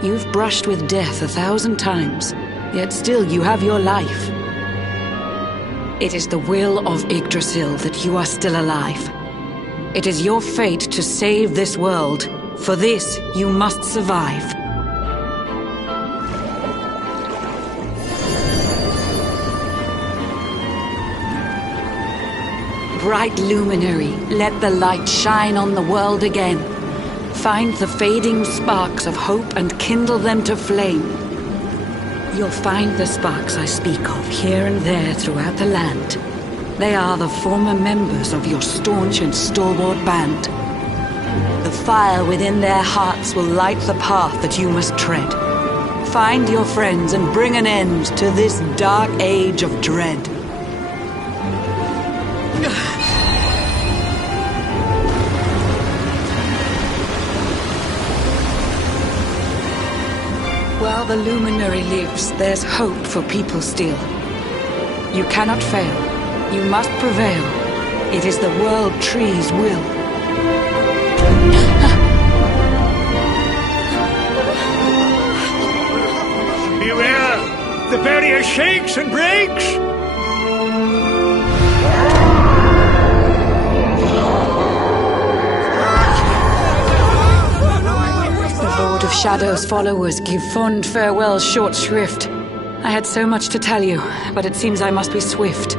You've brushed with death 1,000 times, yet still you have your life. It is the will of Yggdrasil that you are still alive. It is your fate to save this world. For this, you must survive. Bright luminary, let the light shine on the world again. Find the fading sparks of hope and kindle them to flame. You'll find the sparks I speak of here and there throughout the land. They are the former members of your staunch and stalwart band. The fire within their hearts will light the path that you must tread. Find your friends and bring an end to this dark age of dread. While the luminary lives, there's hope for people still. You cannot fail. You must prevail. It is the World Tree's will. Beware! The barrier shakes and breaks! Lord of Shadow's followers give fond farewells short shrift. I had so much to tell you, but it seems I must be swift.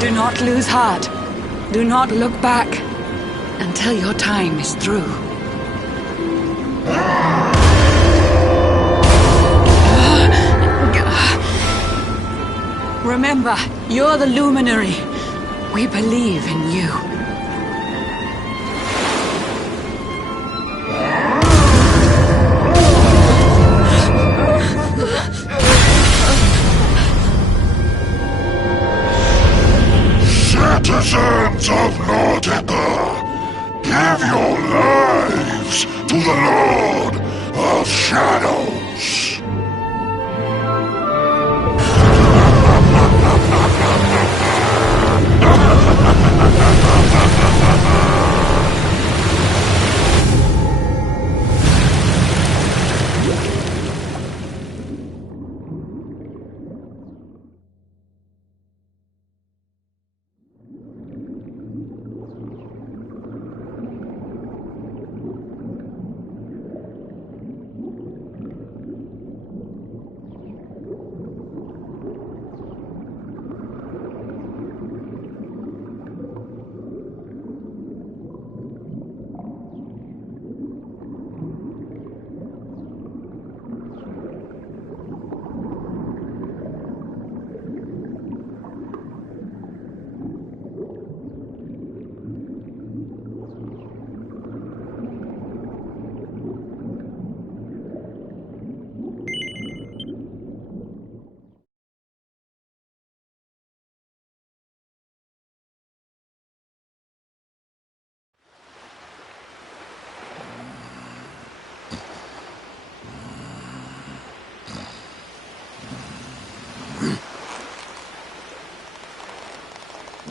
Do not lose heart. Do not look back until your time is through. Remember, you're the luminary. We believe in you. Citizens of Nordica, give your lives to the Lord of Shadows.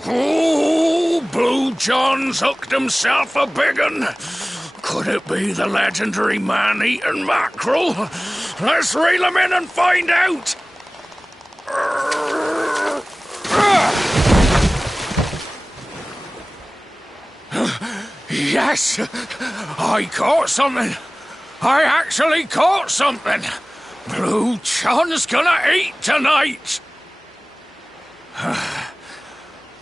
Oh, Blue John's hooked himself a big un. Could it be the legendary man-eating mackerel? Let's reel him in and find out. Yes, I caught something. I actually caught something. Blue John's gonna eat tonight.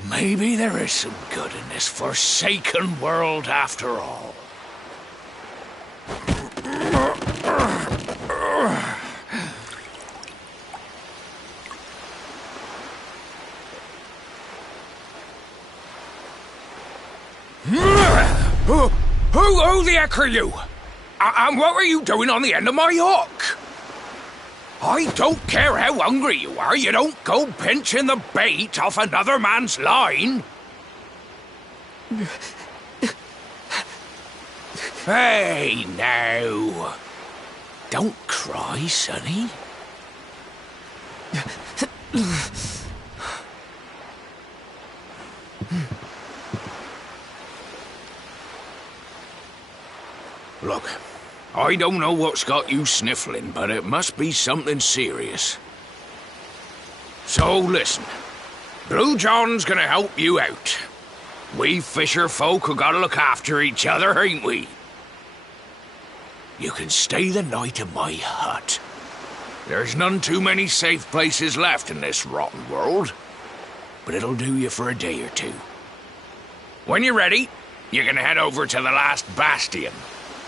Maybe there is some good in this forsaken world after all. Who the heck are you? And what were you doing on the end of my hook? I don't care how hungry you are, you don't go pinching the bait off another man's line. Hey, now. Don't cry, sonny. Look, I don't know what's got you sniffling, but it must be something serious. So listen, Blue John's gonna help you out. We fisher folk have gotta look after each other, ain't we? You can stay the night in my hut. There's none too many safe places left in this rotten world, but it'll do you for a day or two. When you're ready, you're gonna head over to the last bastion.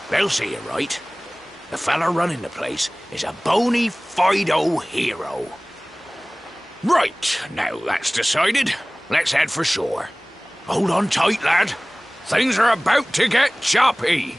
They'll see you right. The fella running the place is a bona fide hero. Right, now that's decided, let's head for shore. Hold on tight, lad. Things are about to get choppy.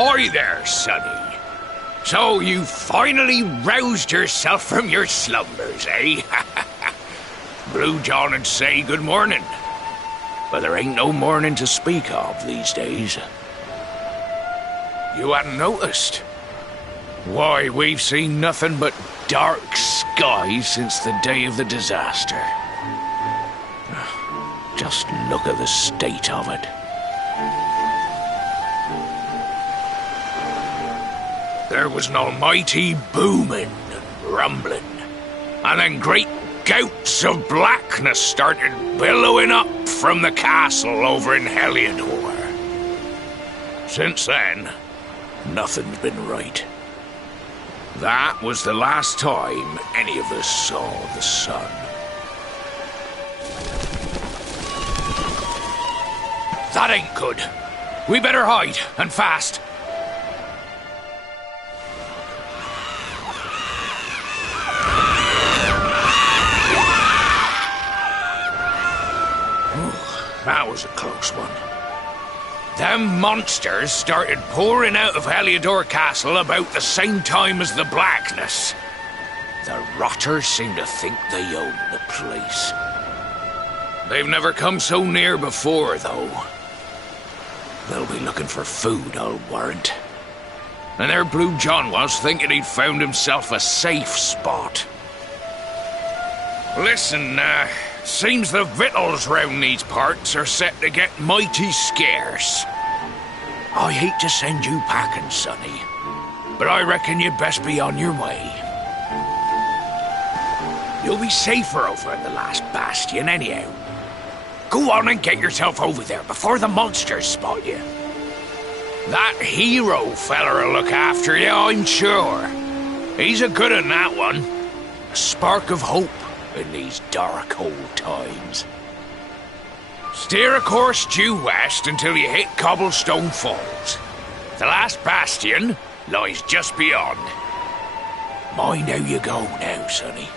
Ahoy there, sonny. So you finally roused yourself from your slumbers, eh? Blue John would say good morning, but there ain't no morning to speak of these days. You hadn't noticed? Why, we've seen nothing but dark skies since the day of the disaster. Just look at the state of it. There was an almighty booming and rumbling, and then great gouts of blackness started billowing up from the castle over in Heliodor. Since then, nothing's been right. That was the last time any of us saw the sun. That ain't good. We better hide, and fast. That was a close one. Them monsters started pouring out of Heliodor Castle about the same time as the blackness. The rotters seem to think they own the place. They've never come so near before, though. They'll be looking for food, I'll warrant. And there Blue John was, thinking he'd found himself a safe spot. Listen, seems the victuals round these parts are set to get mighty scarce. I hate to send you packing, sonny, but I reckon you'd best be on your way. You'll be safer over at the last bastion anyhow. Go on and get yourself over there before the monsters spot you. That hero feller'll look after you, I'm sure. He's a good un, that one. A spark of hope in these dark old times. Steer a course due west until you hit Cobblestone Falls. The last bastion lies just beyond. Mind how you go now, sonny.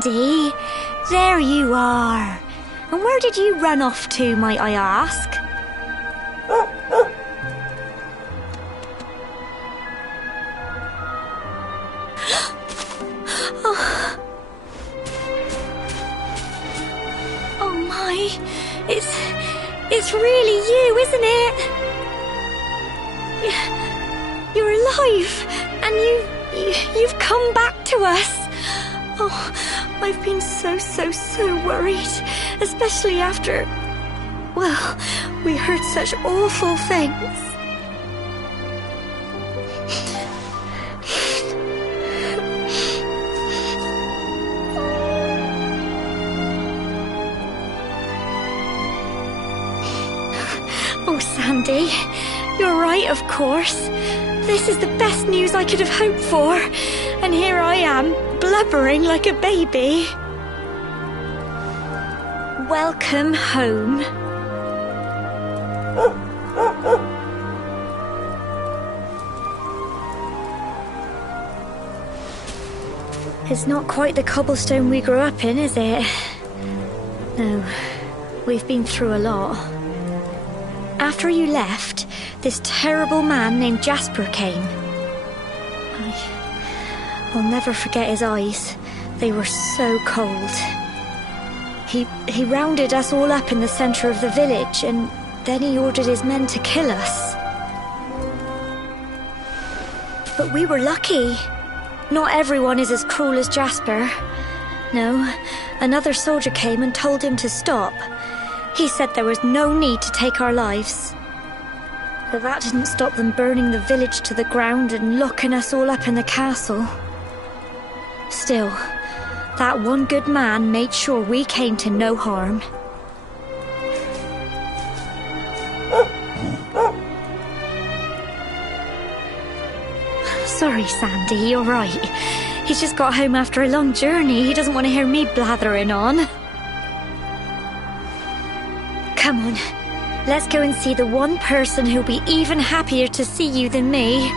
Sandy! There you are. And where did you run off to, might I ask? Oh my, it's really you, isn't it? You're alive, and you've come back to us. Oh, I've been so worried, especially after, well, we heard such awful things. Oh, Sandy, you're right, of course. This is the best news I could have hoped for. And here I am, blubbering like a baby. Welcome home. It's not quite the cobblestone we grew up in, is it? No, we've been through a lot. After you left, this terrible man named Jasper came. I'll never forget his eyes. They were so cold. He rounded us all up in the centre of the village, and then he ordered his men to kill us. But we were lucky. Not everyone is as cruel as Jasper. No, another soldier came and told him to stop. He said there was no need to take our lives. But that didn't stop them burning the village to the ground and locking us all up in the castle. Still, that one good man made sure we came to no harm. Sorry, Sandy, you're right. He's just got home after a long journey. He doesn't want to hear me blathering on. Come on, let's go and see the one person who'll be even happier to see you than me.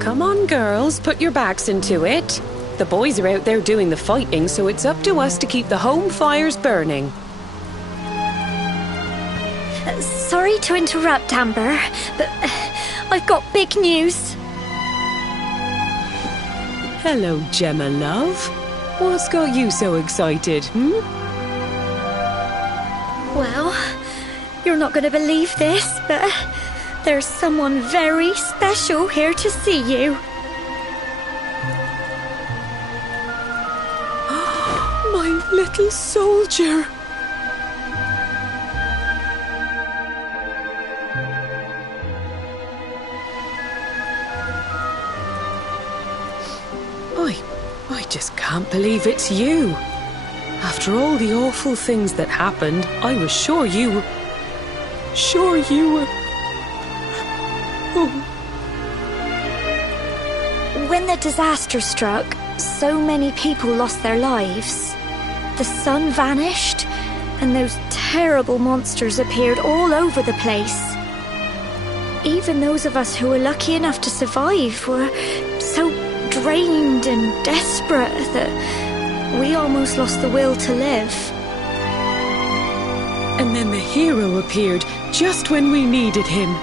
Come on, girls, put your backs into it. The boys are out there doing the fighting, so it's up to us to keep the home fires burning. Sorry to interrupt, Amber, but I've got big news. Hello, Gemma, love. What's got you so excited, Well, you're not going to believe this, but there's someone very special here to see you. My little soldier. I just can't believe it's you. After all the awful things that happened, I was sure you were... Oh. When the disaster struck, so many people lost their lives. The sun vanished, and those terrible monsters appeared all over the place. Even those of us who were lucky enough to survive were so drained and desperate that we almost lost the will to live. And then the hero appeared just when we needed him.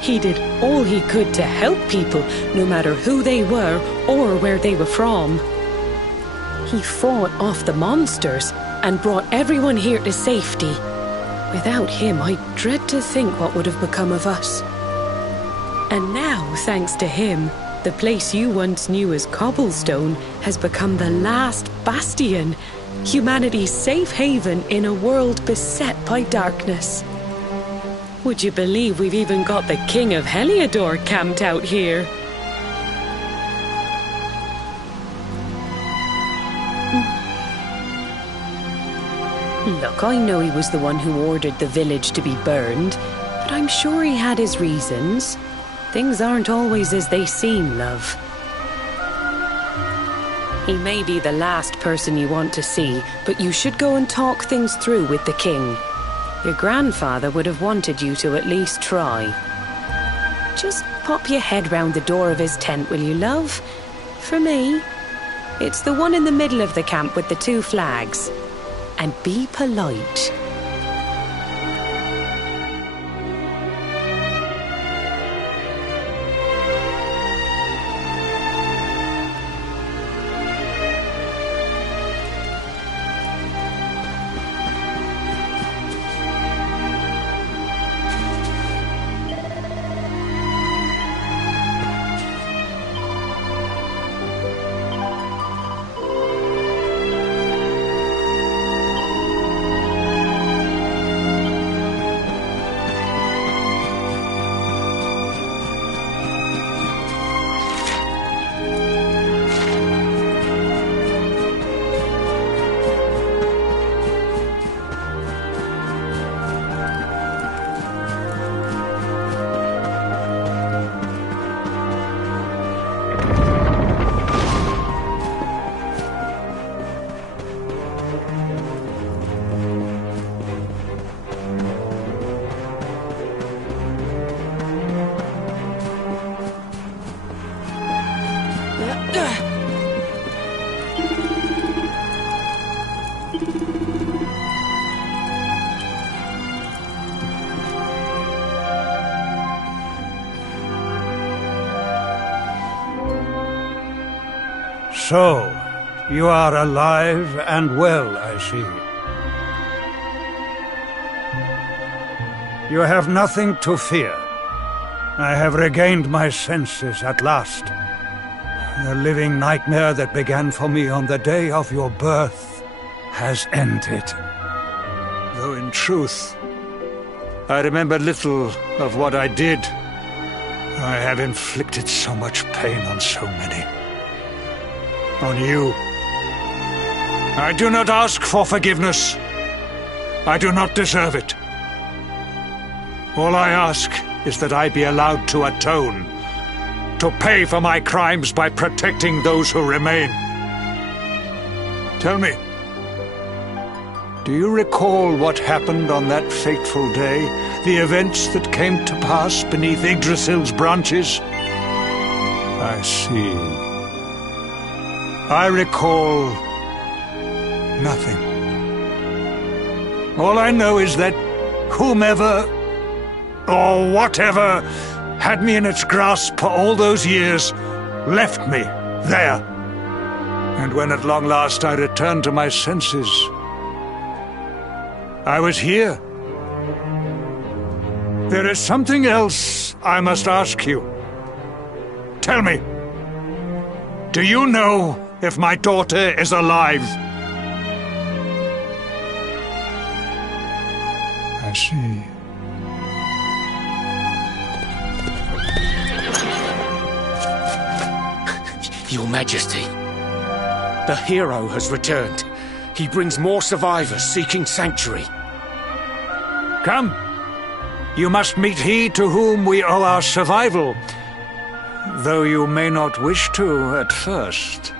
He did all he could to help people, no matter who they were or where they were from. He fought off the monsters and brought everyone here to safety. Without him, I dread to think what would have become of us. And now, thanks to him, the place you once knew as Cobblestone has become the last bastion, humanity's safe haven in a world beset by darkness. Would you believe we've even got the King of Heliodor camped out here? Look, I know he was the one who ordered the village to be burned, but I'm sure he had his reasons. Things aren't always as they seem, love. He may be the last person you want to see, but you should go and talk things through with the king. Your grandfather would have wanted you to at least try. Just pop your head round the door of his tent, will you, love? For me. It's the one in the middle of the camp with the 2 flags. And be polite. So, you are alive and well, I see. You have nothing to fear. I have regained my senses at last. The living nightmare that began for me on the day of your birth has ended. Though in truth, I remember little of what I did. I have inflicted so much pain on so many. On you. I do not ask for forgiveness. I do not deserve it. All I ask is that I be allowed to atone, to pay for my crimes by protecting those who remain. Tell me, do you recall what happened on that fateful day? The events that came to pass beneath Yggdrasil's branches? I see. I recall nothing. All I know is that whomever or whatever had me in its grasp for all those years left me there. And when at long last I returned to my senses, I was here. There is something else I must ask you. Tell me, do you know if my daughter is alive? I see. Your Majesty, the hero has returned. He brings more survivors seeking sanctuary. Come. You must meet he to whom we owe our survival, though you may not wish to at first.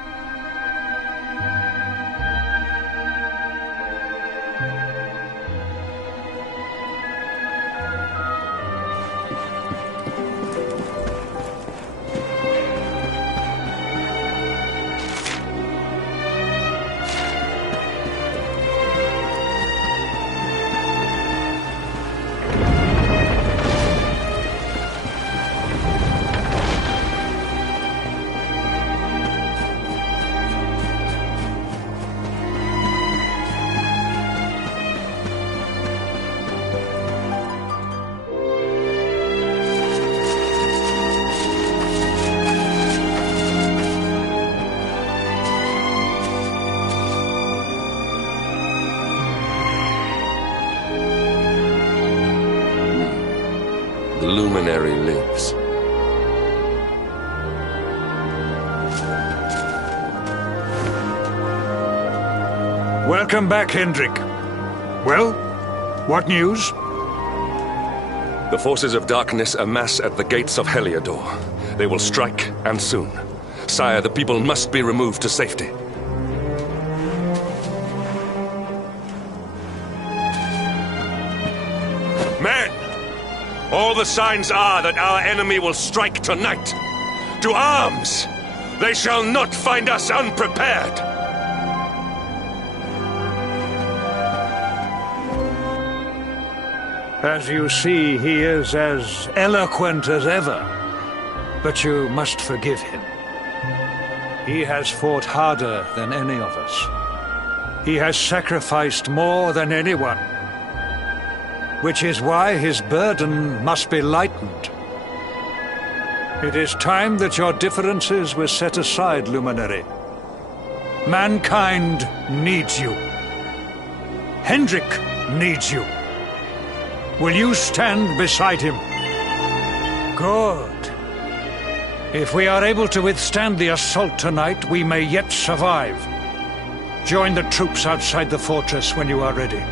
luminary lives. Welcome back, Hendrik. Well, what news? The forces of darkness amass at the gates of Heliodor. They will strike, and soon. Sire, the people must be removed to safety. Men! All the signs are that our enemy will strike tonight. To arms! They shall not find us unprepared! As you see, he is as eloquent as ever. But you must forgive him. He has fought harder than any of us. He has sacrificed more than anyone. Which is why his burden must be lightened. It is time that your differences were set aside, Luminary. Mankind needs you. Hendrik needs you. Will you stand beside him? Good. If we are able to withstand the assault tonight, we may yet survive. Join the troops outside the fortress when you are ready.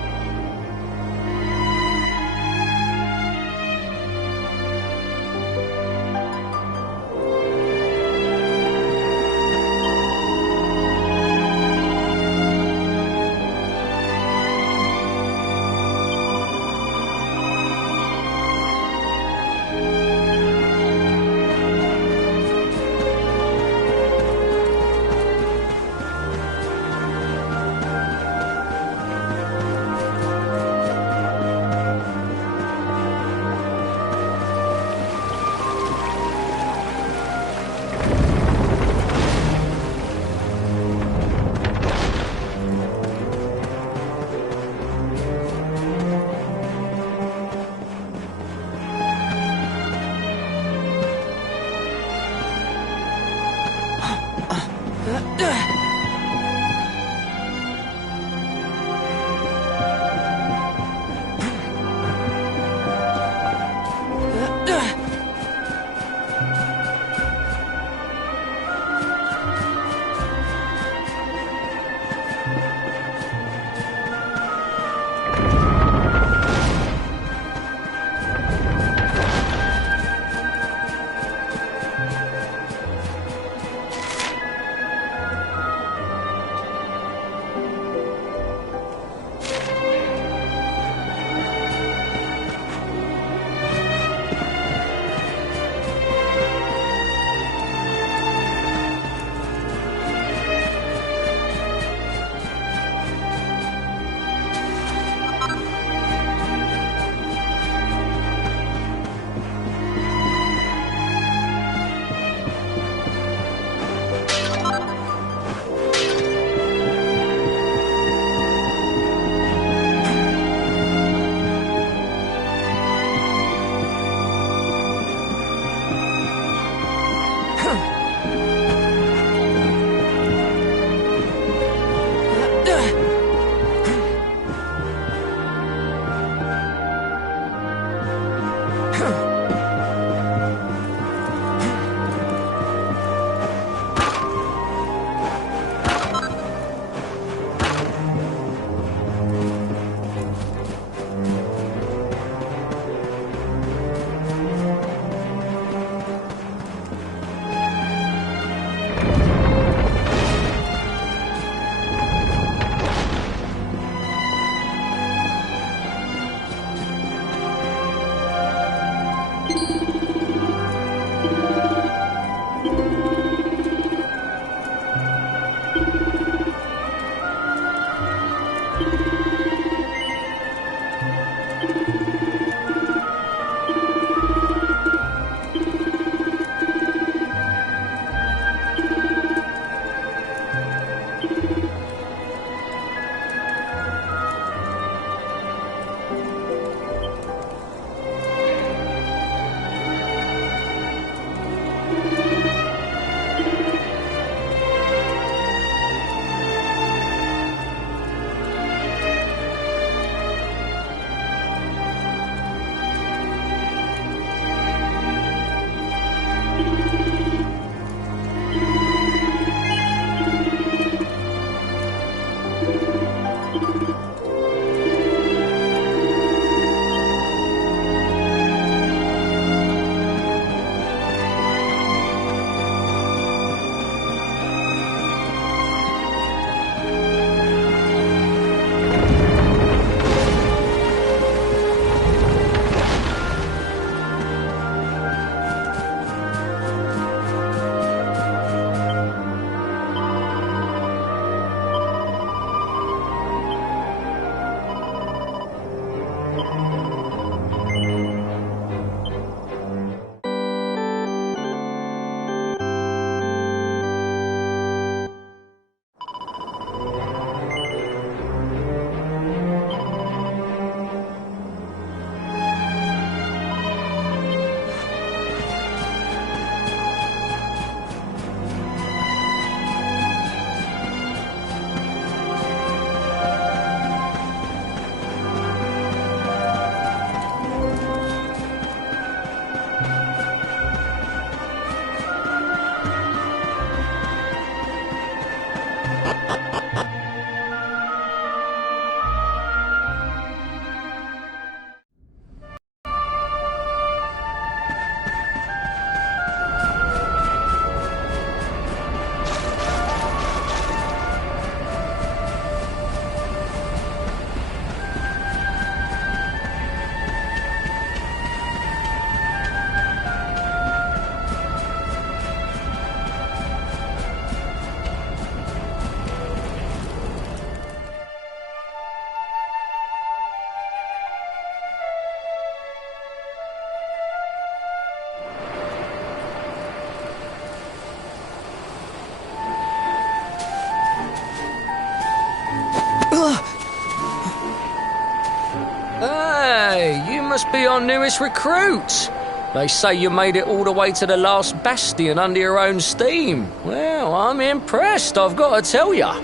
Hey, you must be our newest recruit. They say you made it all the way to the last bastion under your own steam. Well, I'm impressed, I've got to tell ya.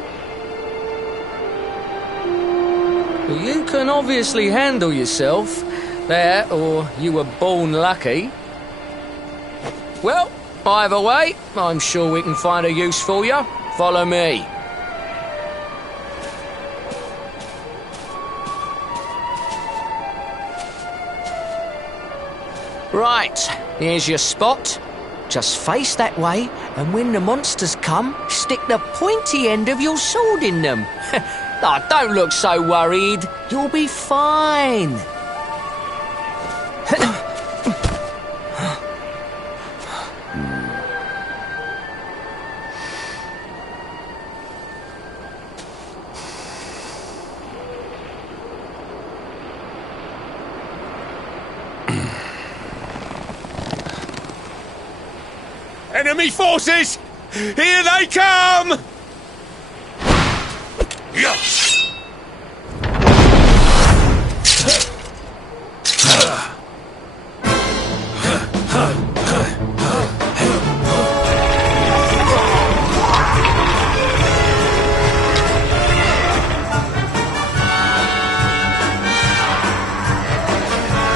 You can obviously handle yourself. That, or you were born lucky. Well, either way, I'm sure we can find a use for you. Follow me. Right, here's your spot. Just face that way, and when the monsters come, stick the pointy end of your sword in them. Oh, don't look so worried. You'll be fine. Enemy forces! Here they come! Yes!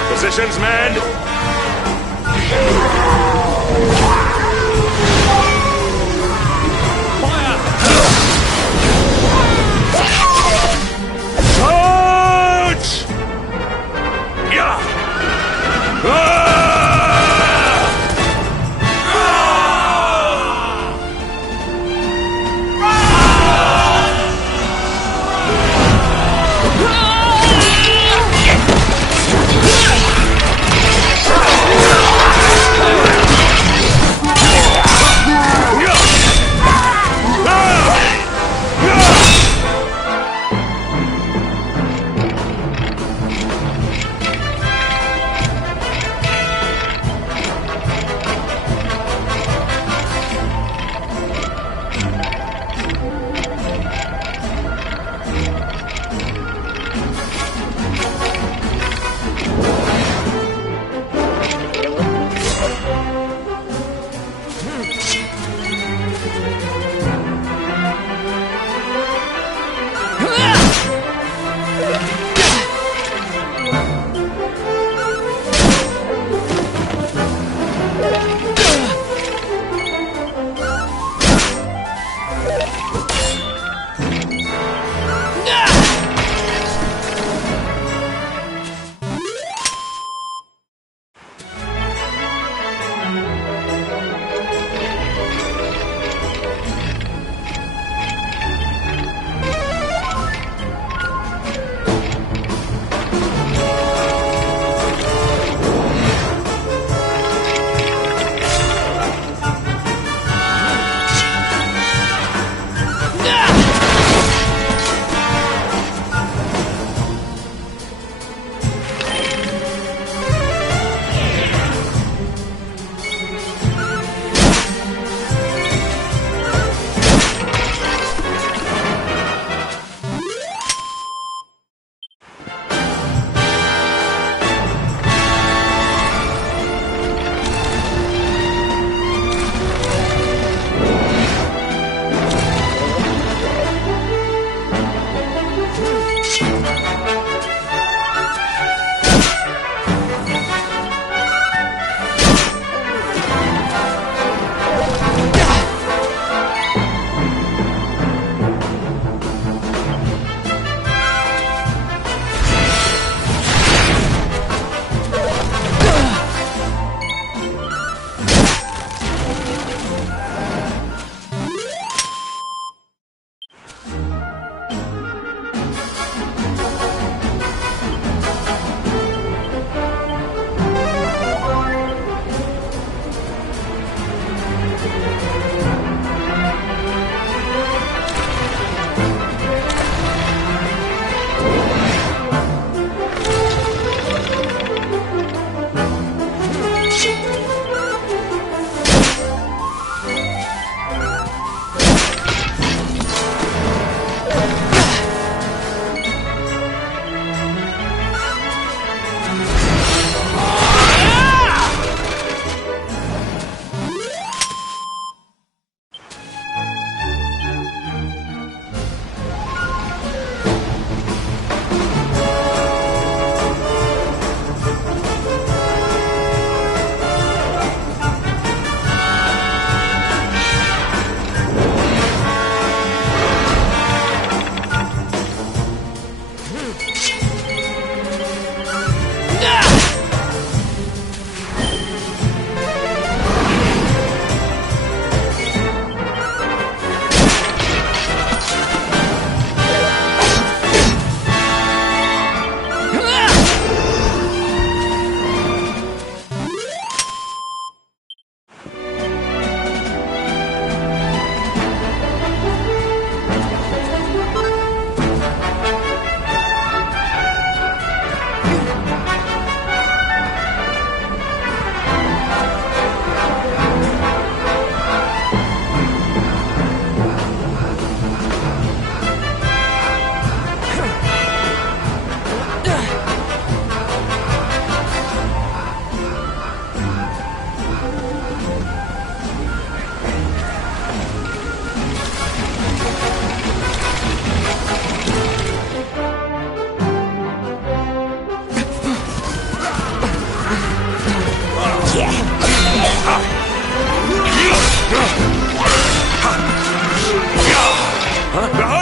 Positions, men!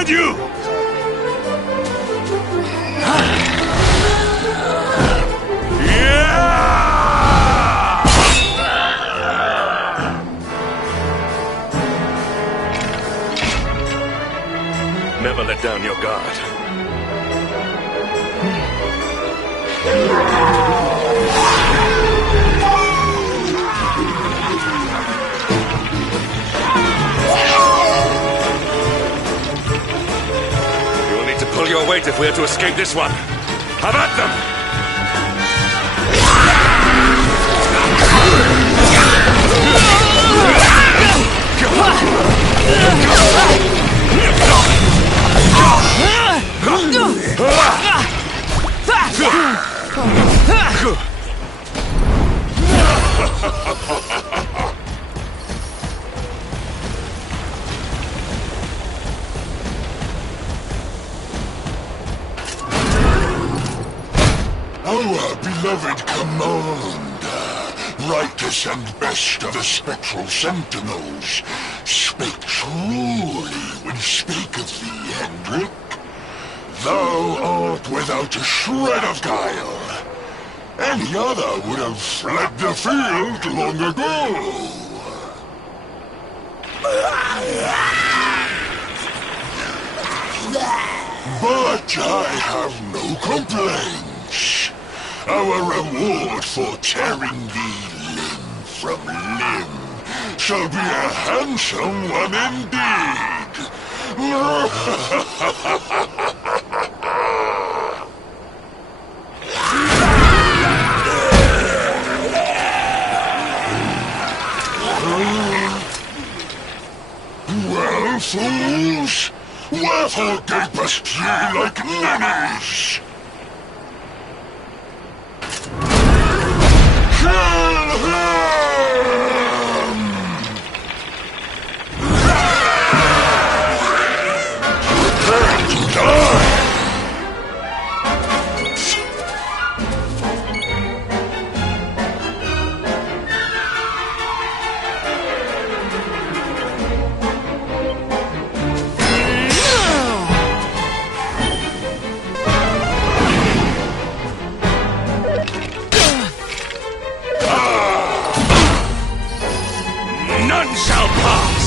on you! Never let down your guard. You will need to pull your weight if we are to escape this one. Have at them! Our beloved commander, brightest and best of the spectral sentinels, spake truly when spaketh thee, Hendrik. Thou art without a shred of guile. Any other would have fled the field long ago. But I have no complaints. Our reward for tearing thee limb from limb shall be a handsome one indeed. Well, fools, wherefore gapest ye like ninnies? Kill him! Prepare to die! None shall pass!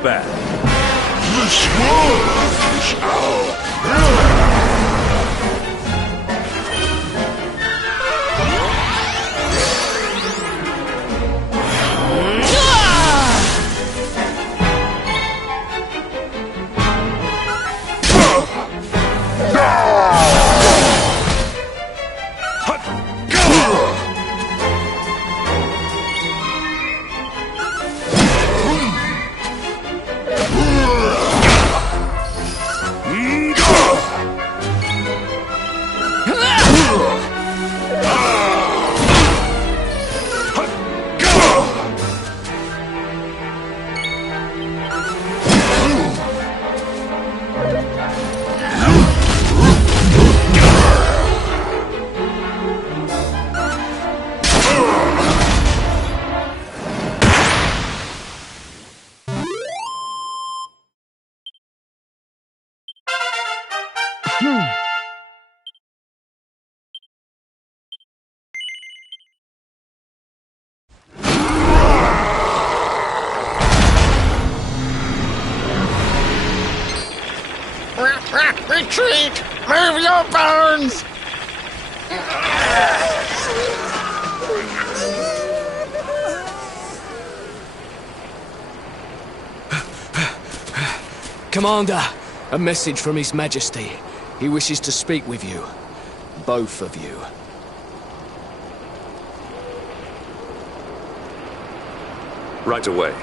about? This world is our... Retreat! Move your bones! Commander, a message from His Majesty. He wishes to speak with you. Both of you. Right away.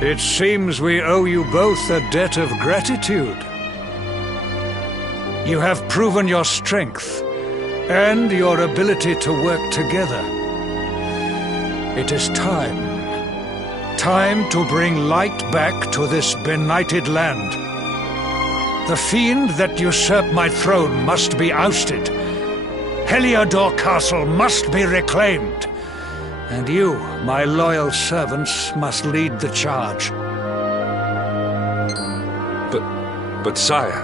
It seems we owe you both a debt of gratitude. You have proven your strength and your ability to work together. It is time. Time to bring light back to this benighted land. The fiend that usurped my throne must be ousted. Heliodor Castle must be reclaimed. And you, my loyal servants, must lead the charge. But sire...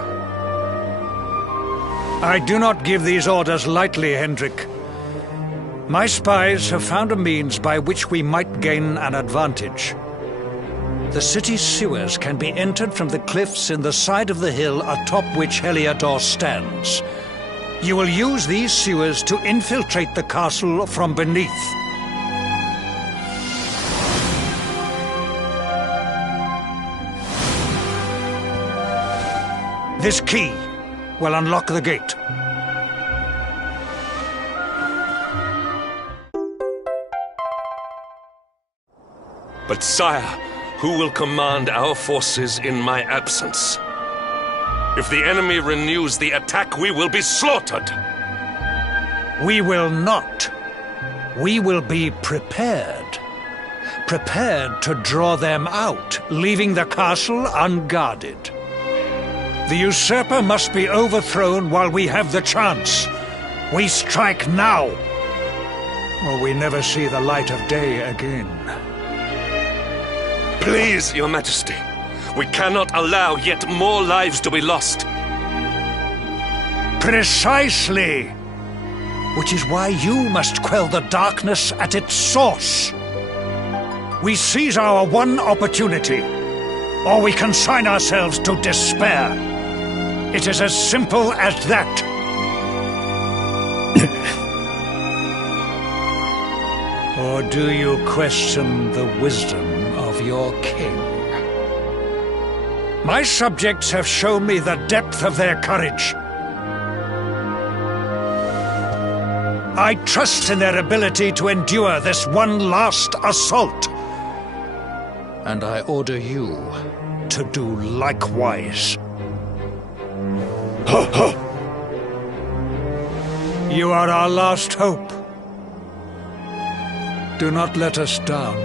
I do not give these orders lightly, Hendrik. My spies have found a means by which we might gain an advantage. The city's sewers can be entered from the cliffs in the side of the hill atop which Heliodor stands. You will use these sewers to infiltrate the castle from beneath. This key will unlock the gate. But sire, who will command our forces in my absence? If the enemy renews the attack, we will be slaughtered. We will not. We will be prepared. prepared to draw them out, leaving the castle unguarded. The usurper must be overthrown while we have the chance. We strike now, or we never see the light of day again. Please, Your Majesty. We cannot allow yet more lives to be lost. Precisely! Which is why you must quell the darkness at its source. We seize our one opportunity, or we consign ourselves to despair. It is as simple as that. Or do you question the wisdom of your king? My subjects have shown me the depth of their courage. I trust in their ability to endure this one last assault. And I order you to do likewise. You are our last hope. Do not let us down.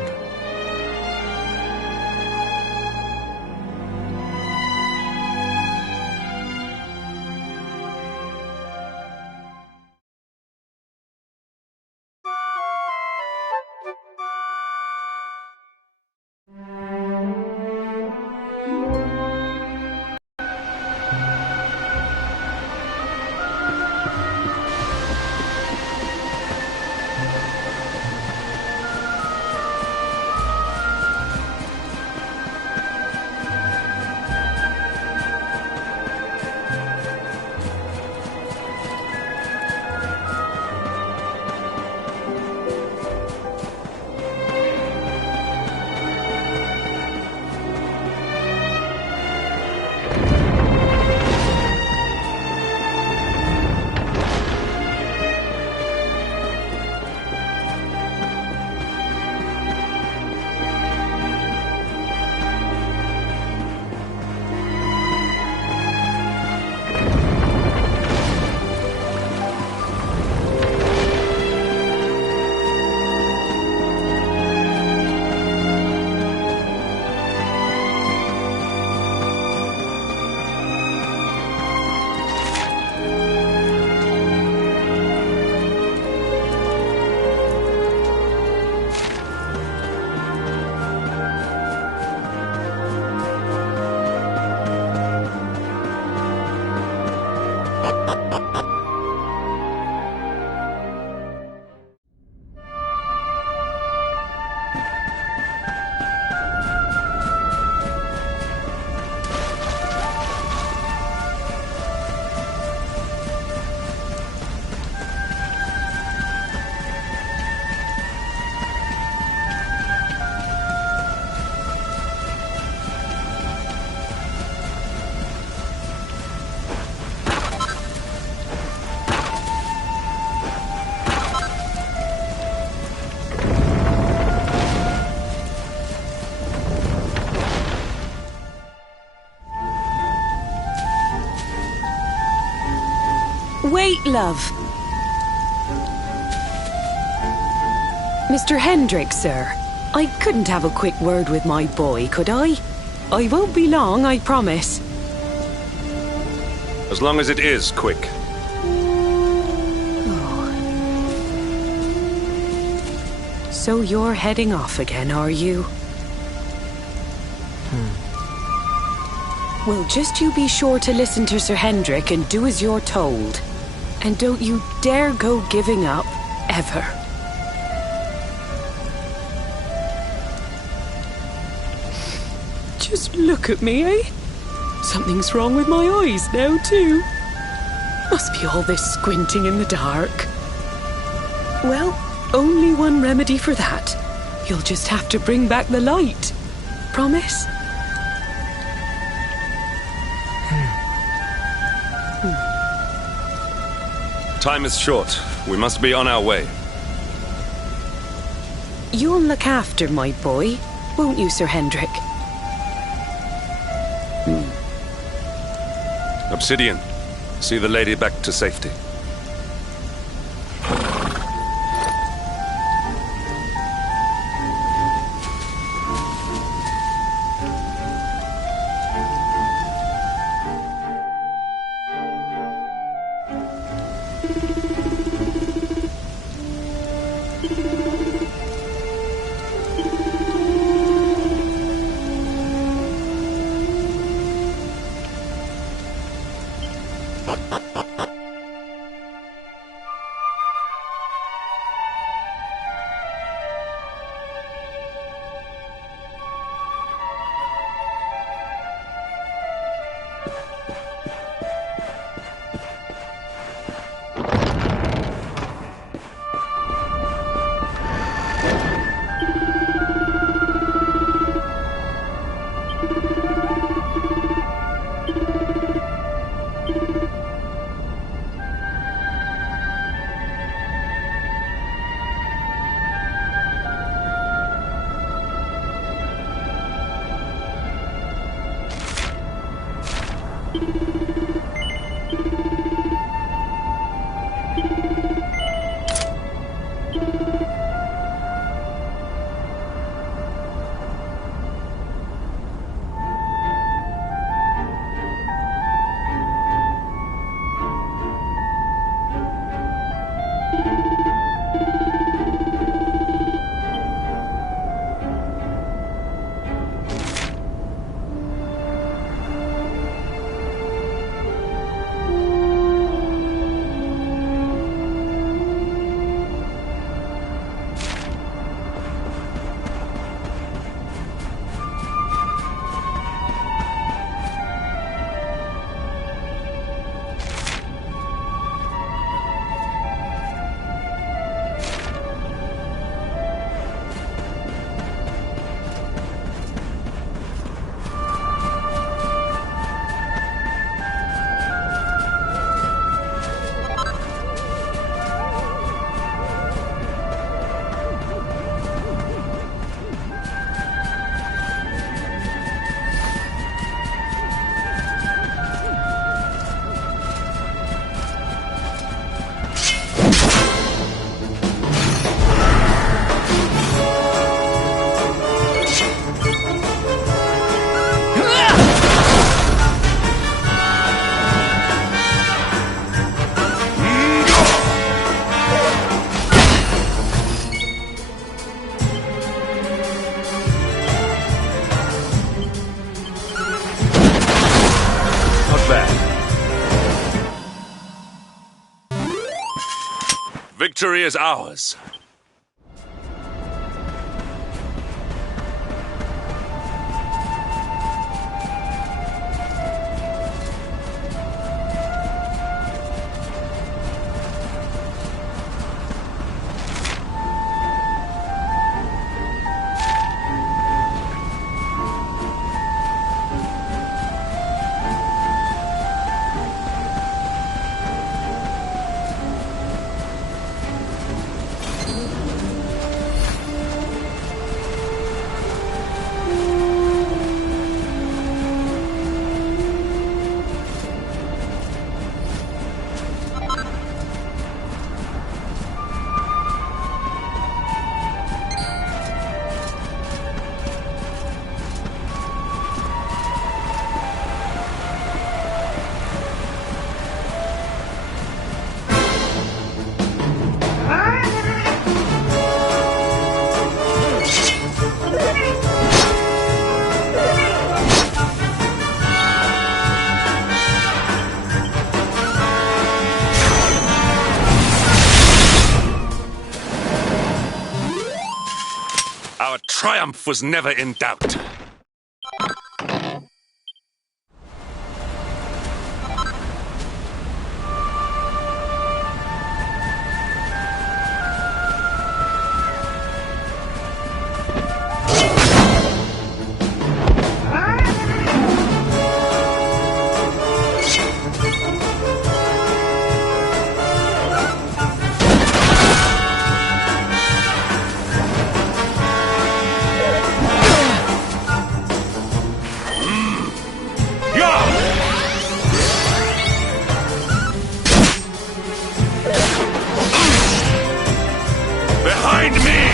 Wait, love. Mr. Hendrick, sir. I couldn't have a quick word with my boy, could I? I won't be long, I promise. As long as it is quick. So you're heading off again, are you? Well, just you be sure to listen to Sir Hendrick and do as you're told. And don't you dare go giving up, ever. Just look at me, eh? Something's wrong with my eyes now, too. Must be all this squinting in the dark. Well, only one remedy for that. You'll just have to bring back the light. Promise? Time is short. We must be on our way. You'll look after my boy, won't you, Sir Hendrick? Obsidian, see the lady back to safety. Victory is ours. Our triumph was never in doubt. Behind me!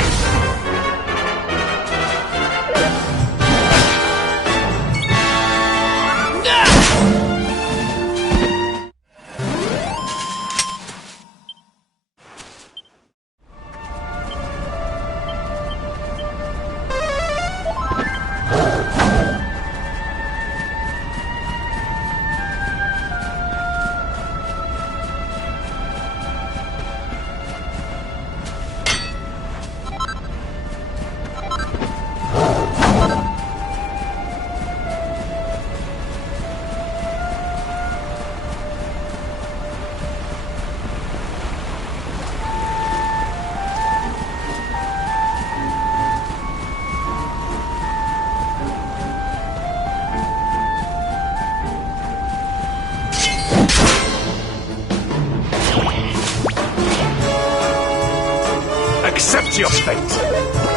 Accept your fate!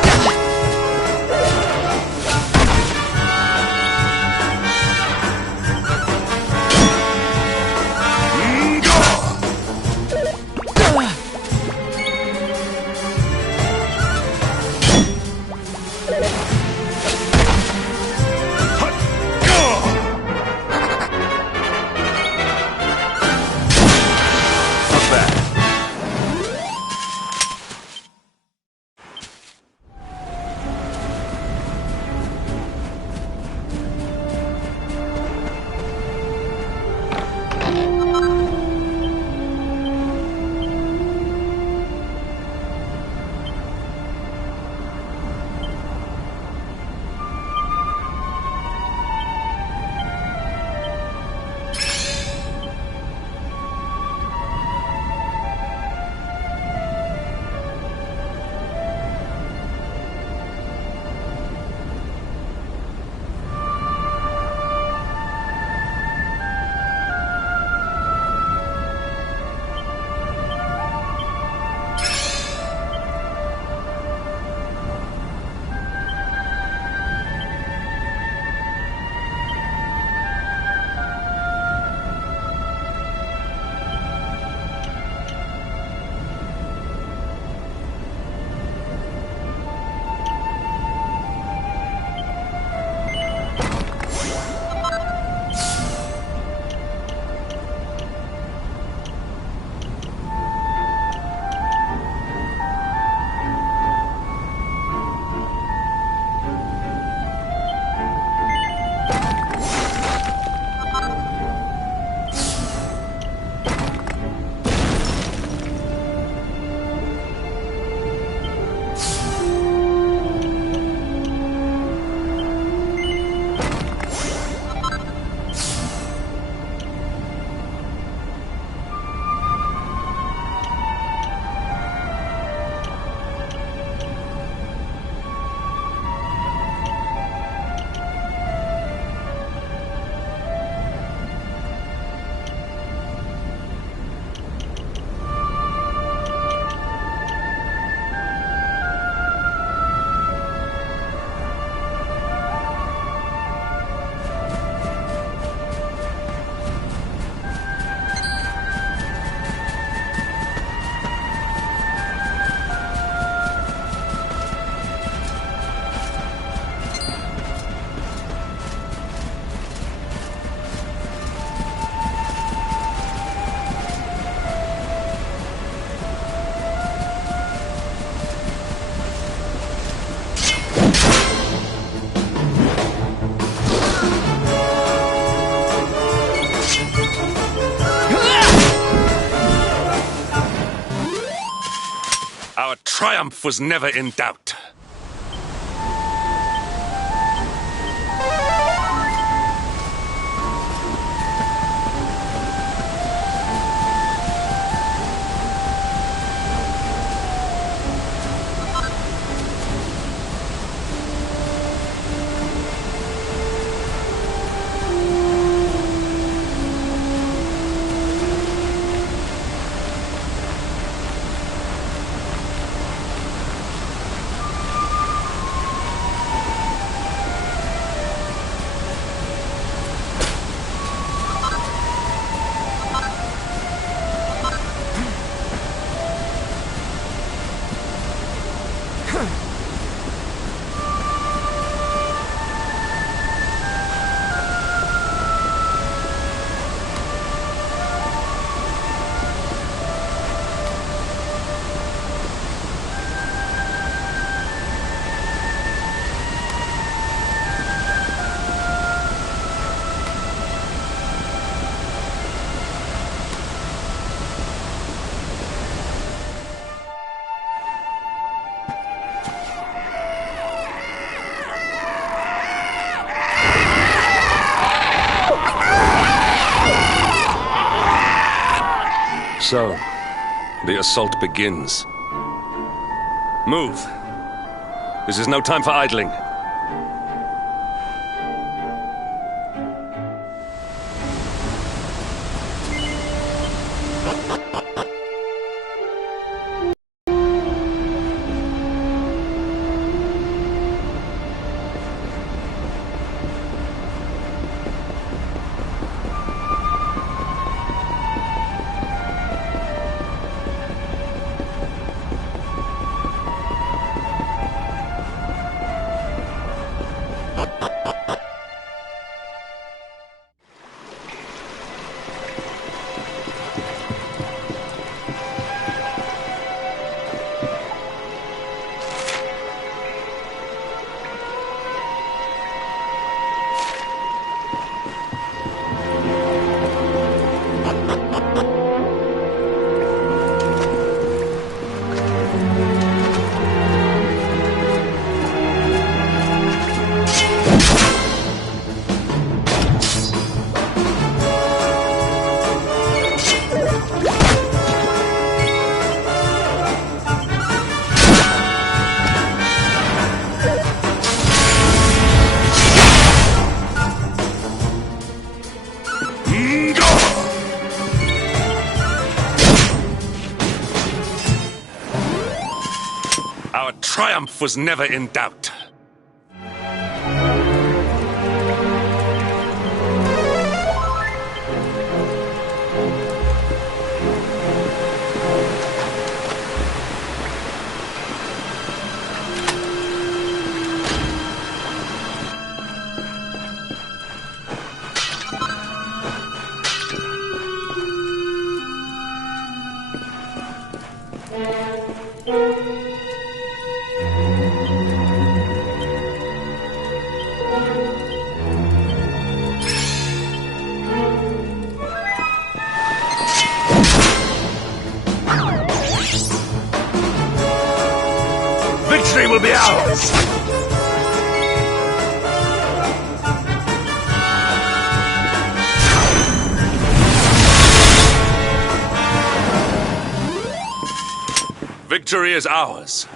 triumph was never in doubt. So, the assault begins. Move. This is no time for idling. Our triumph was never in doubt. Victory will be ours! Victory is ours.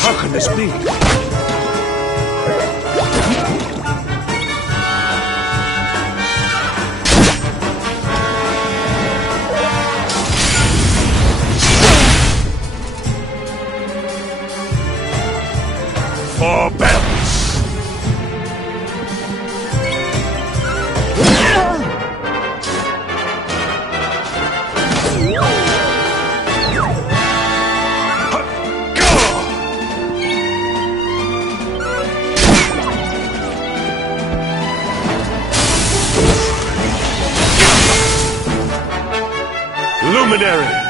How can this be? For bells! Luminary!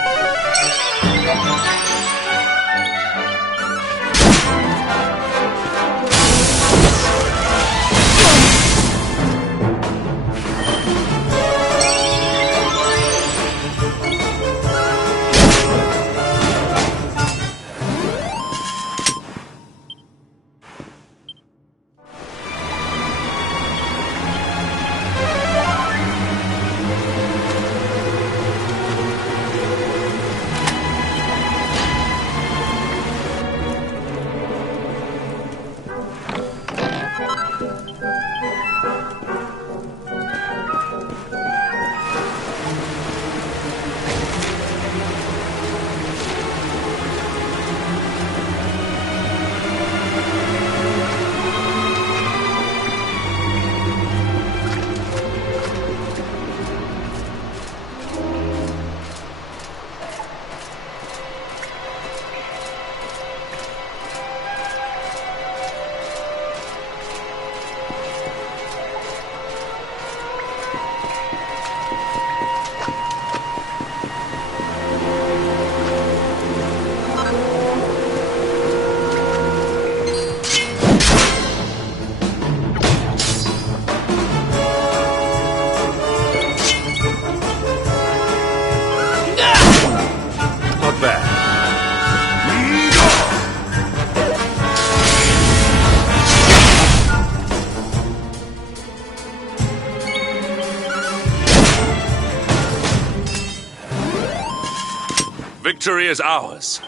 victory is ours.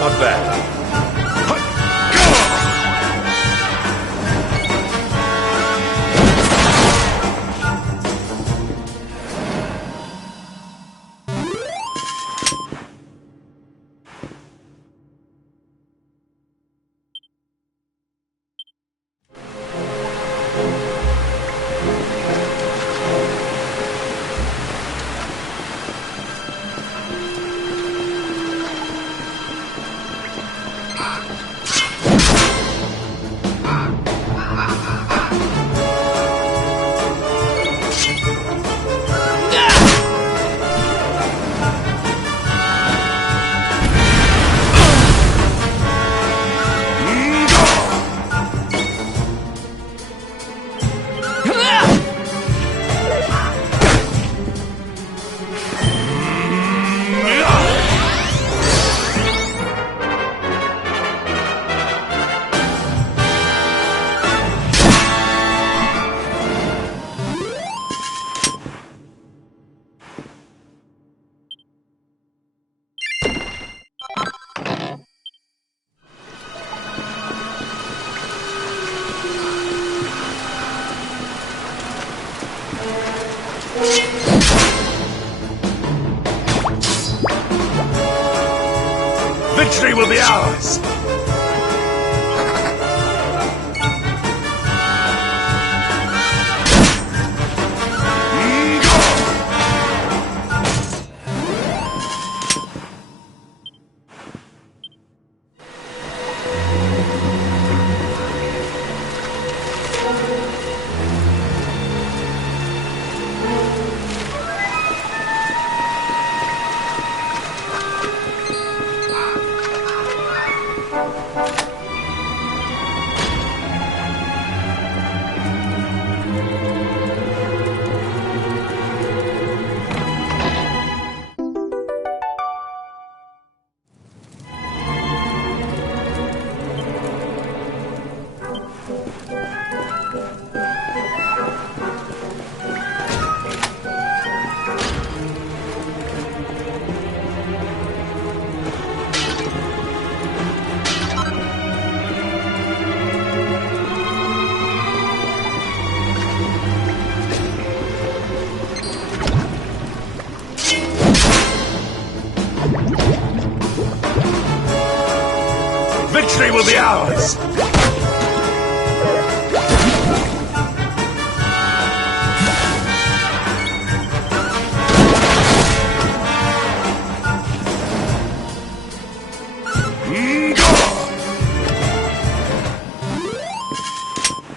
Not bad. Victory will be ours! Victory will be ours!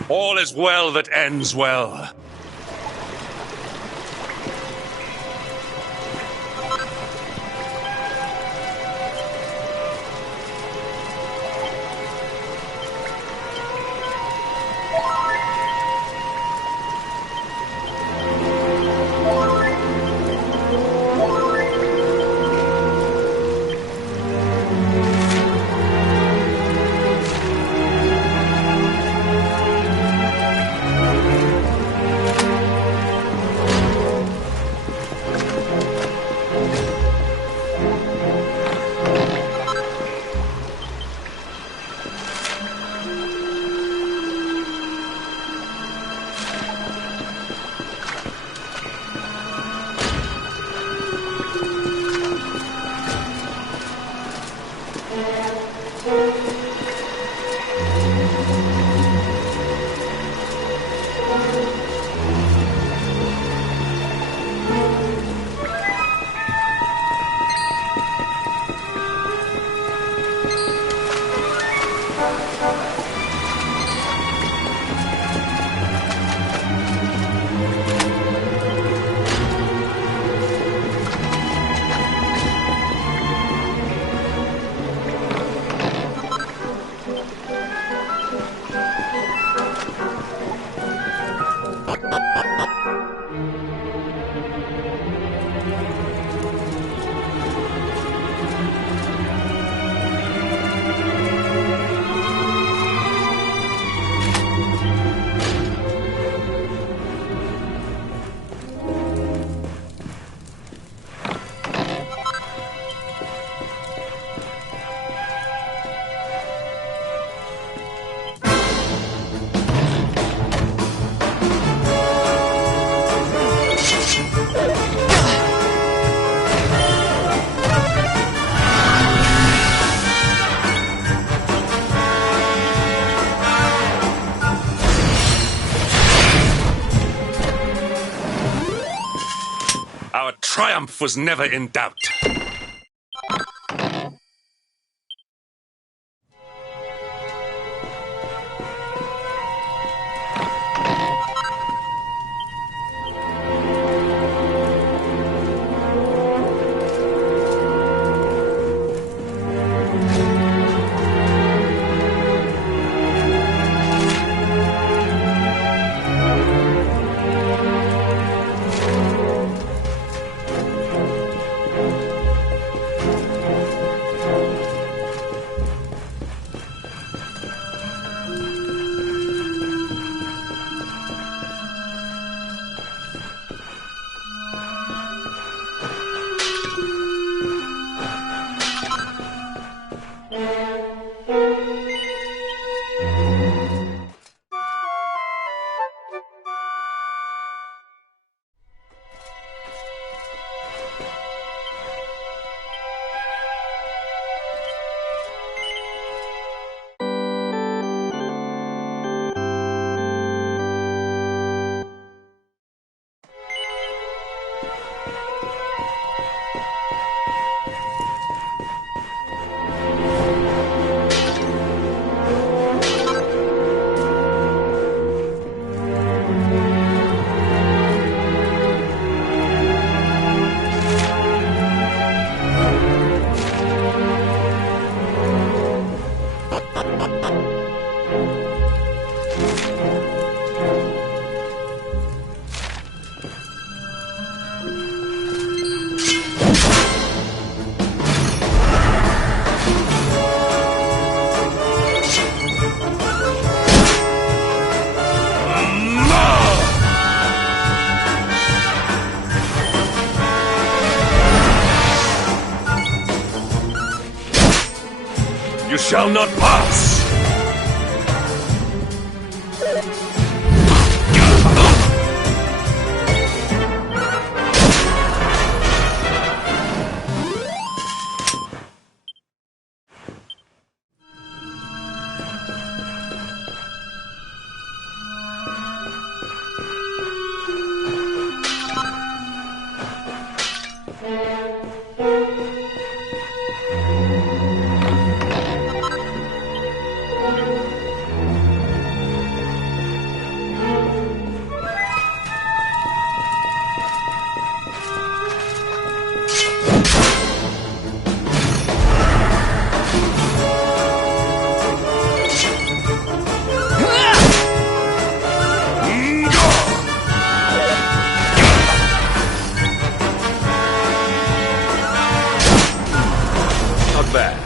All is well that ends well. Our triumph was never in doubt. You shall not pass! Not bad.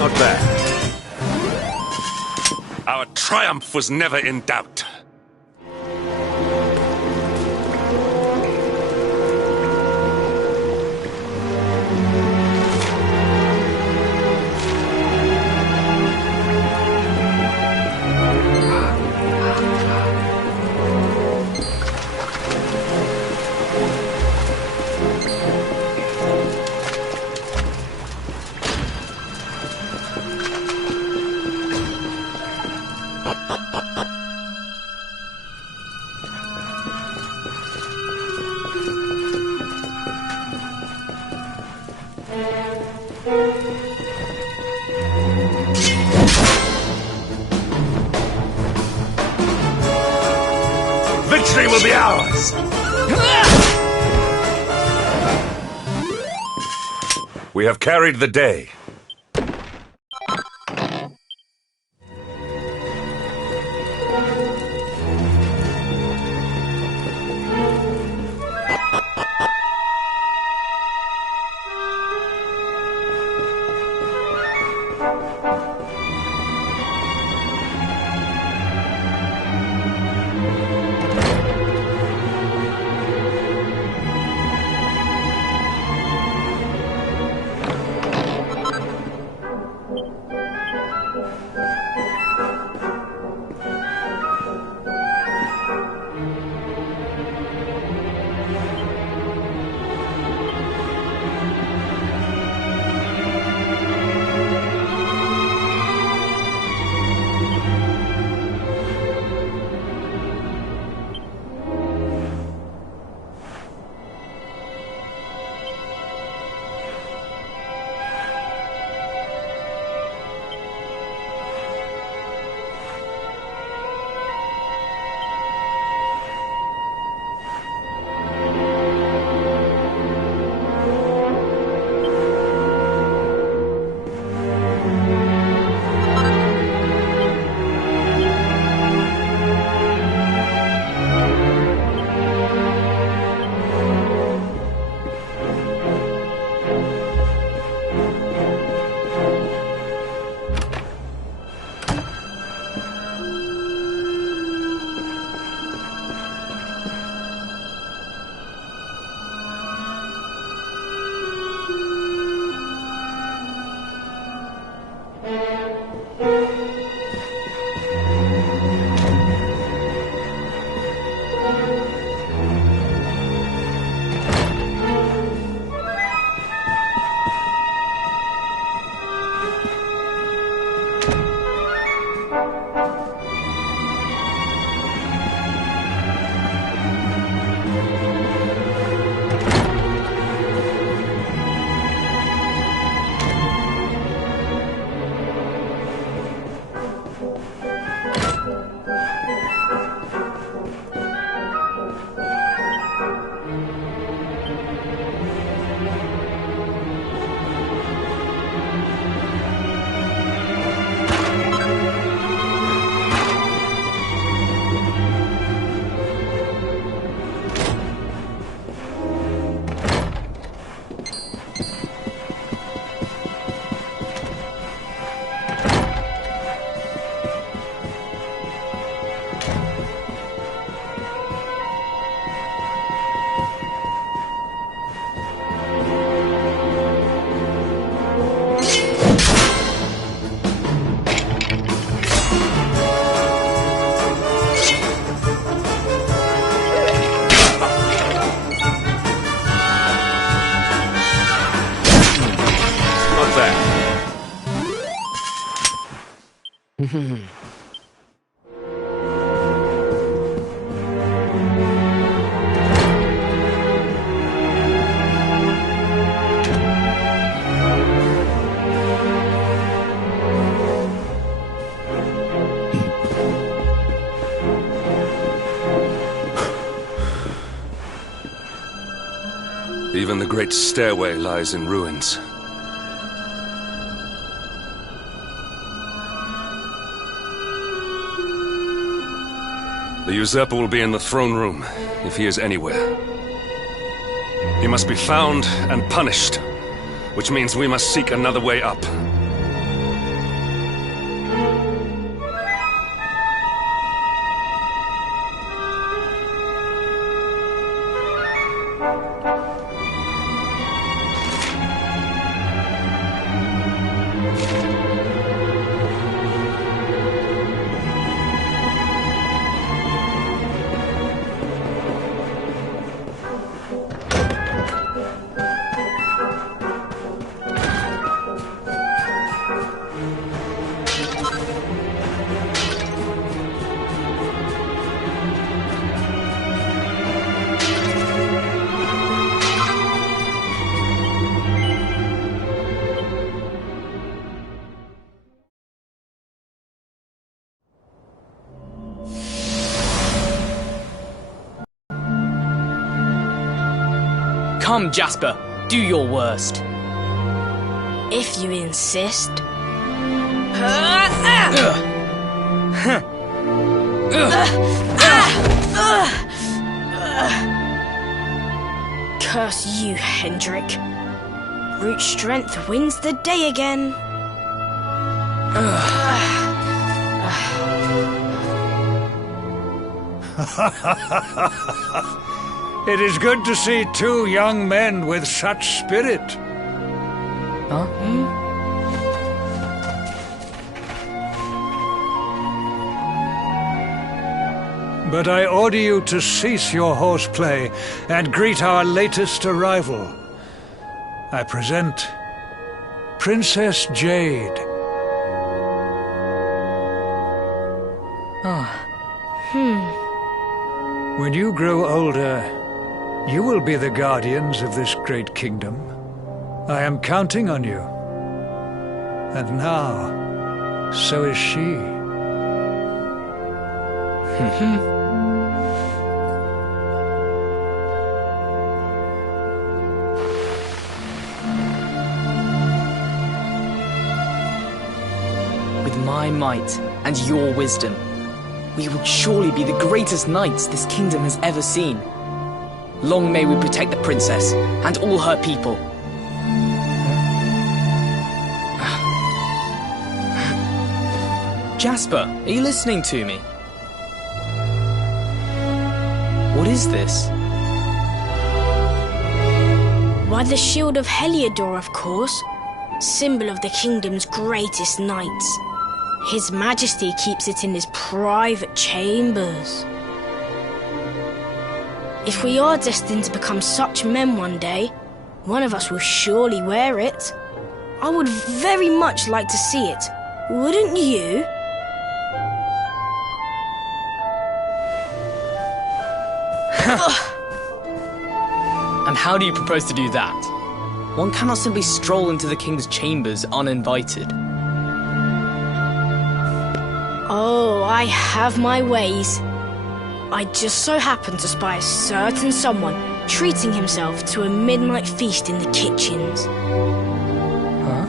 Not bad. Our triumph was never in doubt. victory will be ours! We have carried the day. Even the great stairway lies in ruins. The usurper will be in the throne room, if he is anywhere. He must be found and punished, which means we must seek another way up. Come, Jasper, do your worst. If you insist. Curse you, Hendrik. Brute strength wins the day again. It is good to see two young men with such spirit. Huh? But I order you to cease your horseplay and greet our latest arrival. I present Princess Jade. When you grow older, you will be the guardians of this great kingdom. I am counting on you. And now, so is she. With my might and your wisdom, we will surely be the greatest knights this kingdom has ever seen. Long may we protect the princess and all her people. Jasper, are you listening to me? What is this? Why, the shield of Heliodor, of course. Symbol of the kingdom's greatest knights. His Majesty keeps it in his private chambers. If we are destined to become such men one day, one of us will surely wear it. I would very much like to see it, wouldn't you? And how do you propose to do that? One cannot simply stroll into the king's chambers uninvited. Oh, I have my ways. I just so happened to spy a certain someone treating himself to a midnight feast in the kitchens. Huh?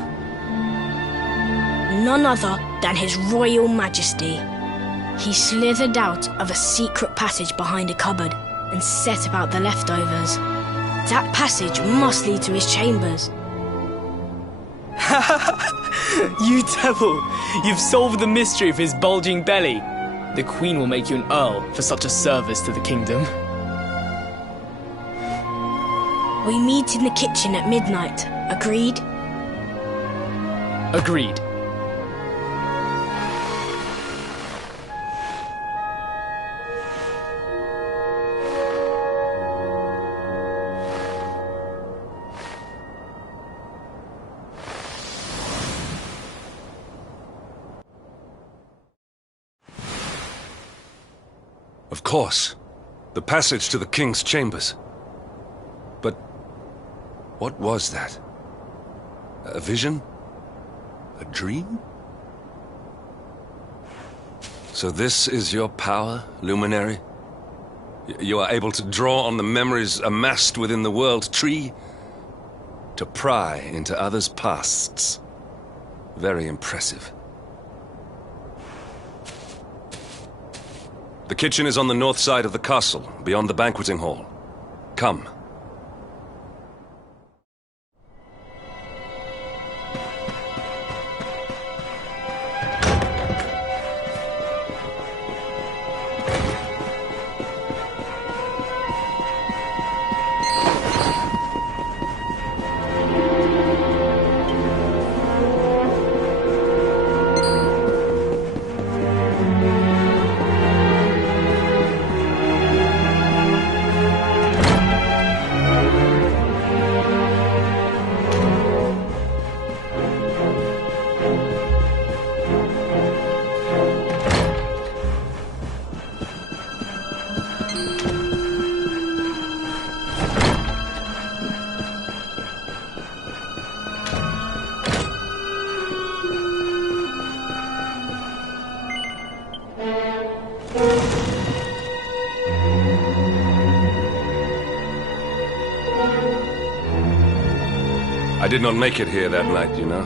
None other than His Royal Majesty. He slithered out of a secret passage behind a cupboard and set about the leftovers. That passage must lead to his chambers. You devil! You've solved the mystery of his bulging belly. The Queen will make you an Earl for such a service to the kingdom. We meet in the kitchen at midnight. Agreed? Agreed. Of course. The passage to the king's chambers. But what was that? A vision? A dream? So this is your power, Luminary? You are able to draw on the memories amassed within the world tree to pry into others' pasts. Very impressive. The kitchen is on the north side of the castle, beyond the banqueting hall. Come. I did not make it here that night, you know.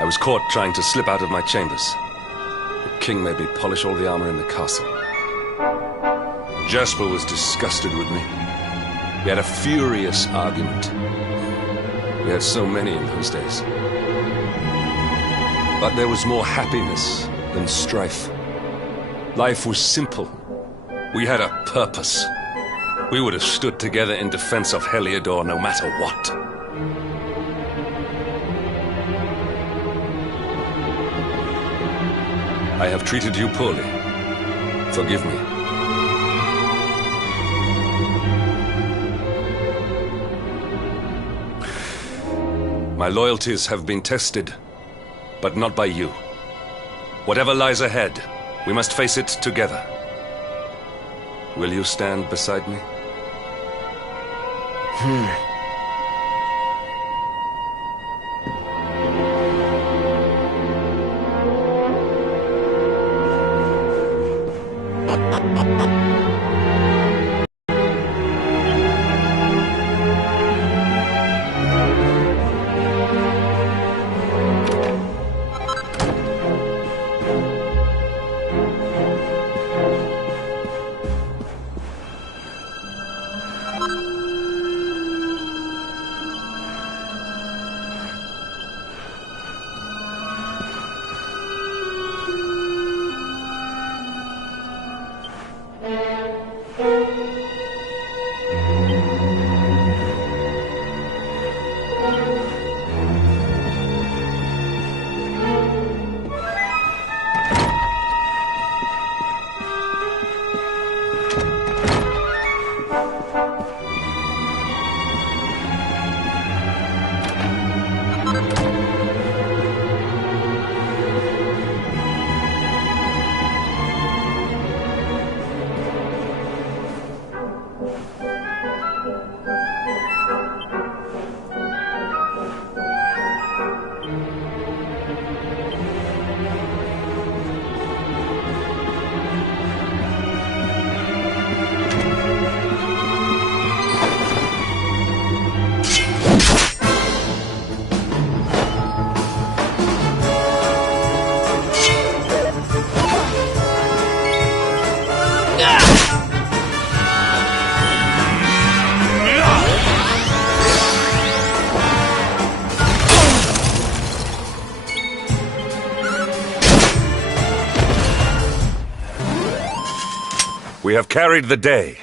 I was caught trying to slip out of my chambers. The king made me polish all the armor in the castle. Jasper was disgusted with me. We had a furious argument. We had so many in those days. But there was more happiness than strife. Life was simple. We had a purpose. We would have stood together in defense of Heliodor no matter what. I have treated you poorly. Forgive me. My loyalties have been tested, but not by you. Whatever lies ahead, we must face it together. Will you stand beside me? We have carried the day.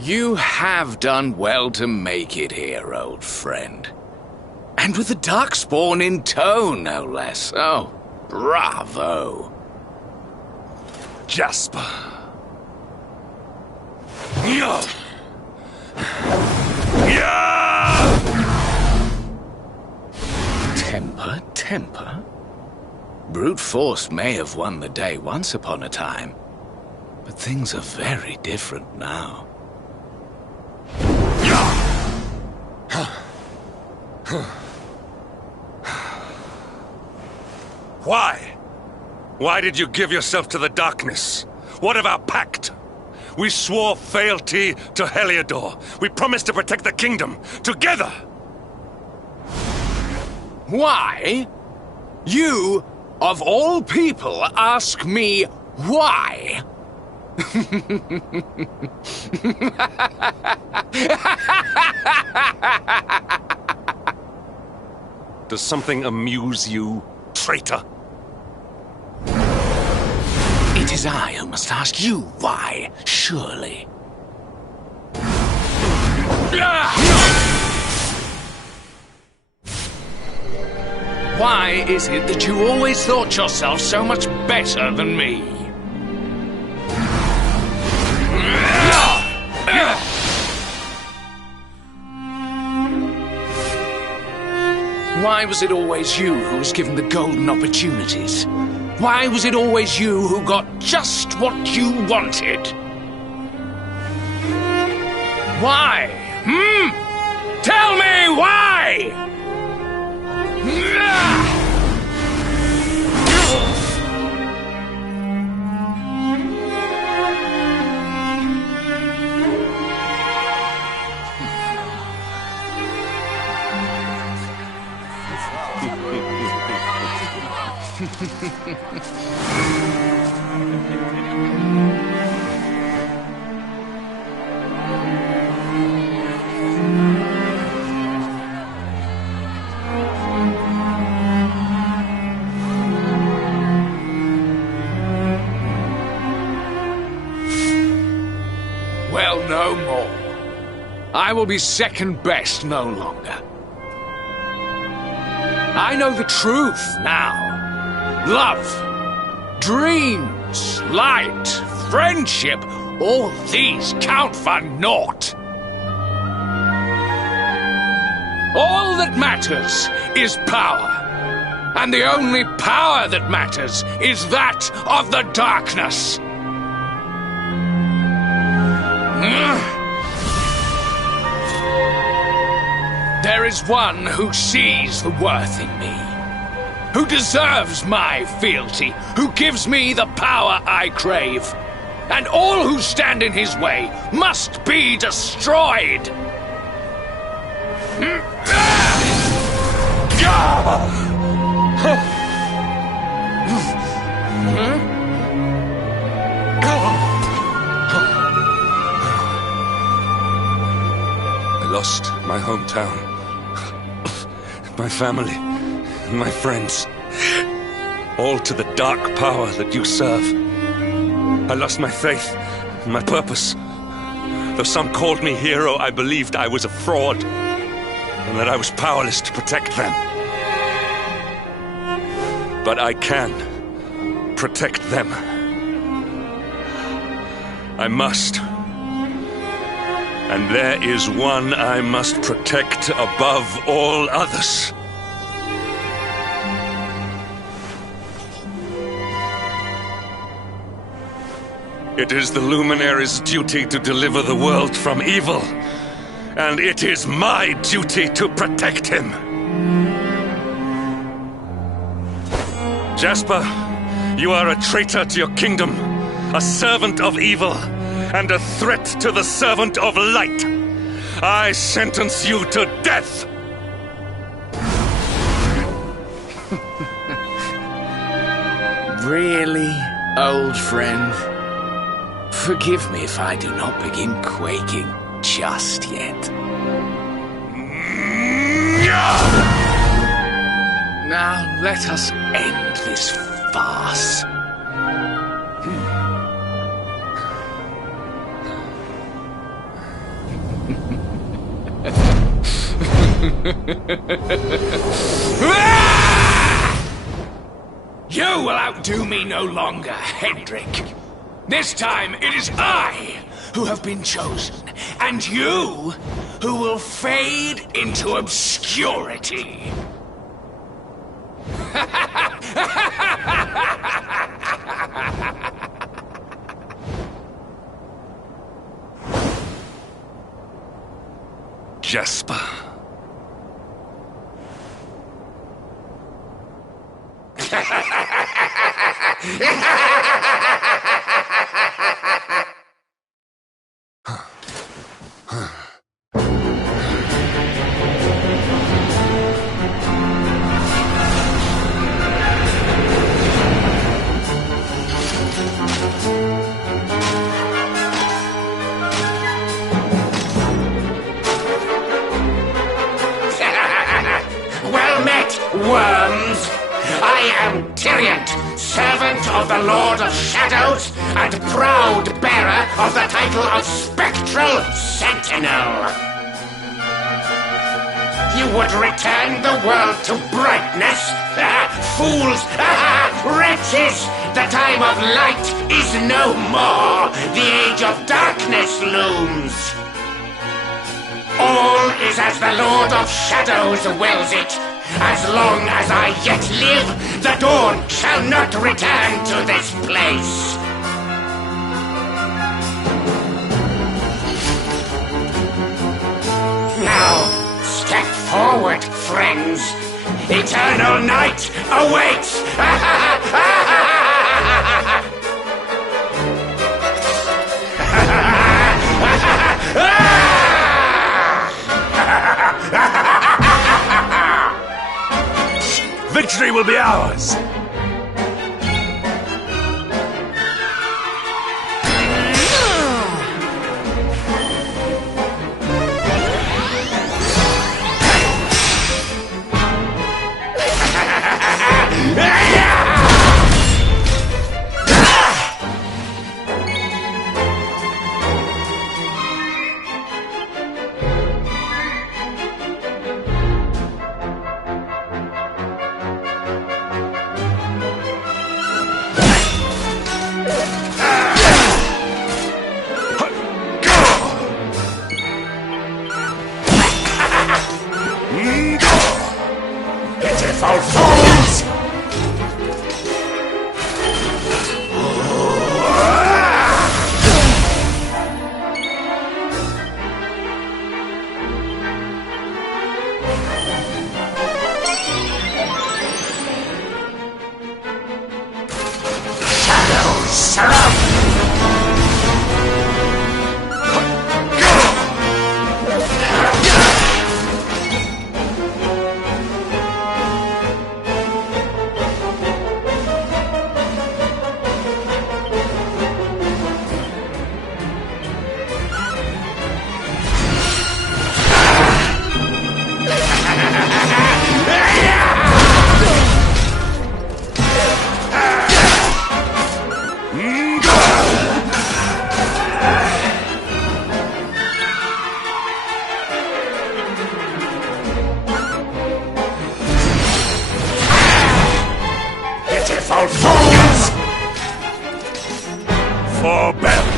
You have done well to make it here, old friend. And with the Darkspawn in tow, no less. Oh, bravo. Jasper. Temper, temper. Brute force may have won the day once upon a time, but things are very different now. Why? Why did you give yourself to the darkness? What of our pact? We swore fealty to Heliodor. We promised to protect the kingdom, together! Why? You, of all people, ask me why? Does something amuse you, traitor? It is I who must ask you why, surely. Why is it that you always thought yourself so much better than me? Why was it always you who was given the golden opportunities? Why was it always you who got just what you wanted? Why? Tell me why! Well, no more. I will be second best no longer. I know the truth now. Love, dreams, light, friendship, all these count for naught. All that matters is power. And the only power that matters is that of the darkness. There is one who sees the worth in me, who deserves my fealty, who gives me the power I crave. And all who stand in his way must be destroyed. I lost my hometown, my family, and my friends, all to the dark power that you serve. I lost my faith and my purpose. Though some called me hero, I believed I was a fraud, and that I was powerless to protect them. But I can protect them. I must. And there is one I must protect above all others. It is the Luminary's duty to deliver the world from evil, and it is my duty to protect him. Jasper, you are a traitor to your kingdom, a servant of evil, and a threat to the servant of light. I sentence you to death! Really, old friend? Forgive me if I do not begin quaking just yet. Now let us end this farce. You will outdo me no longer, Hendrik. This time it is I who have been chosen, and you who will fade into obscurity. Jasper. Well met, worms! I am Tyriant, servant of the Lord of Shadows, and proud bearer of the title of Spectral Sentinel. You would return the world to brightness? Fools! Wretches! The time of light is no more! The age of darkness looms! All is as the Lord of Shadows wills it. As long as I yet live, the dawn shall not return to this place. Now, step forward, friends. Eternal night awaits! Victory will be ours! Pitiful fools! Shadows surround! Pitiful fools! For bells!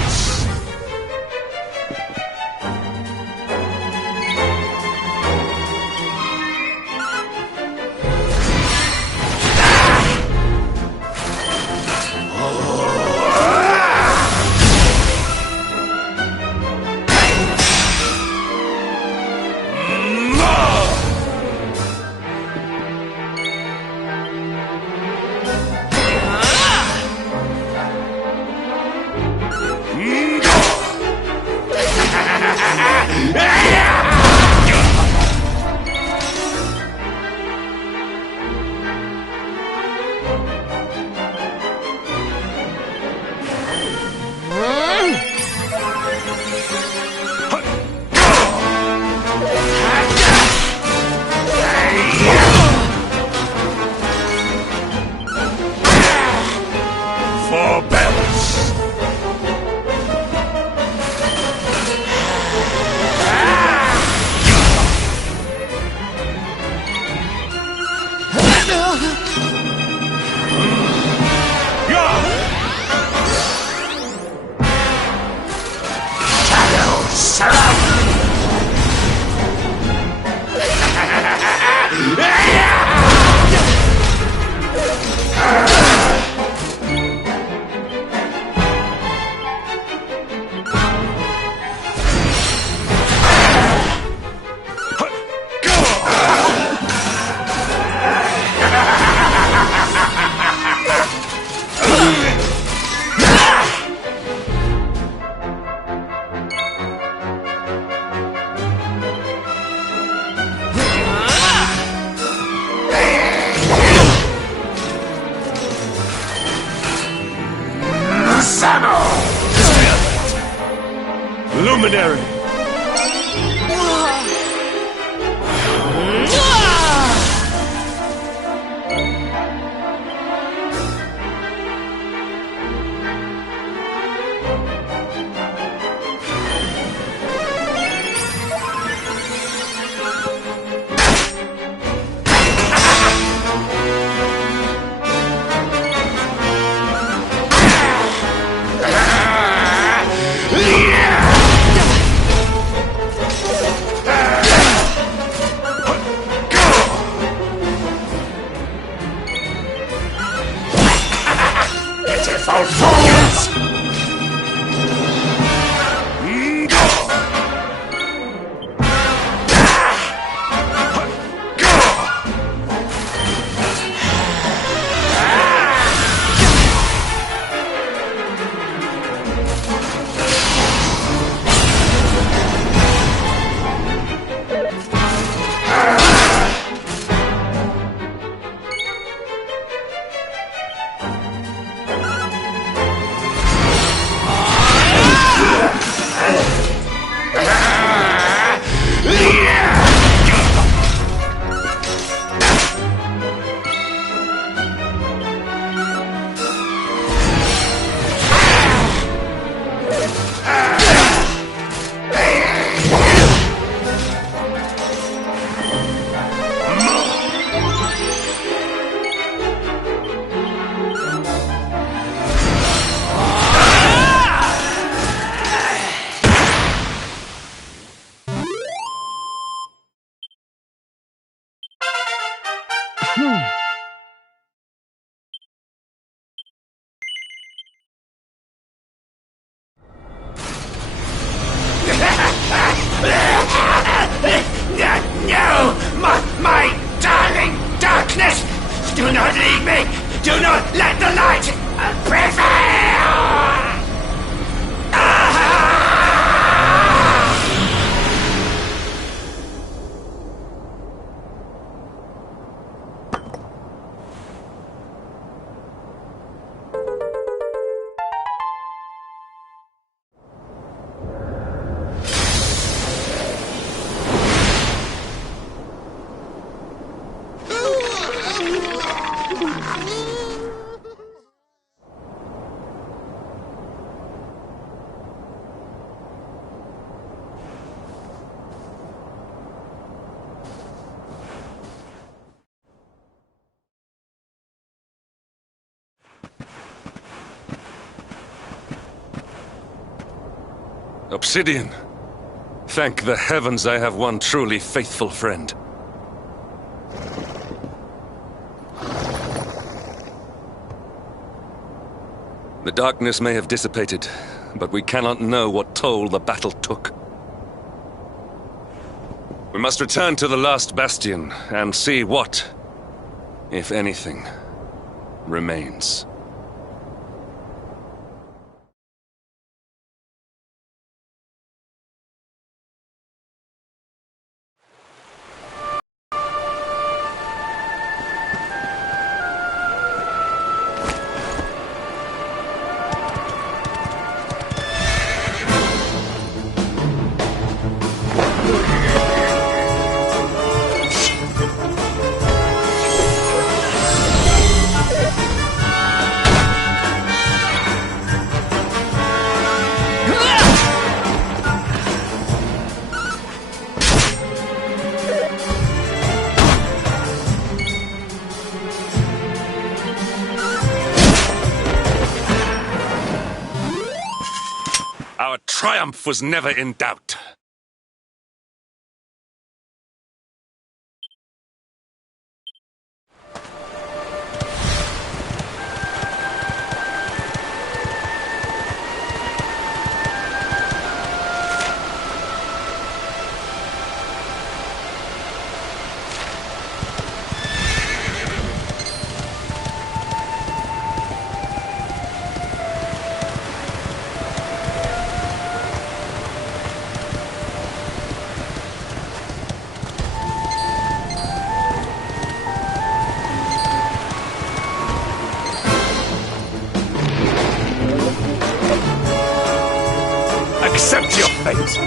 For bells! Shadows surround! Luminary! No! My darling darkness! Do not leave me! Do not let the light prevail! Obsidian! Thank the heavens I have one truly faithful friend. The darkness may have dissipated, but we cannot know what toll the battle took. We must return to the last bastion and see what, if anything, remains. Our triumph was never in doubt. Accept your fate!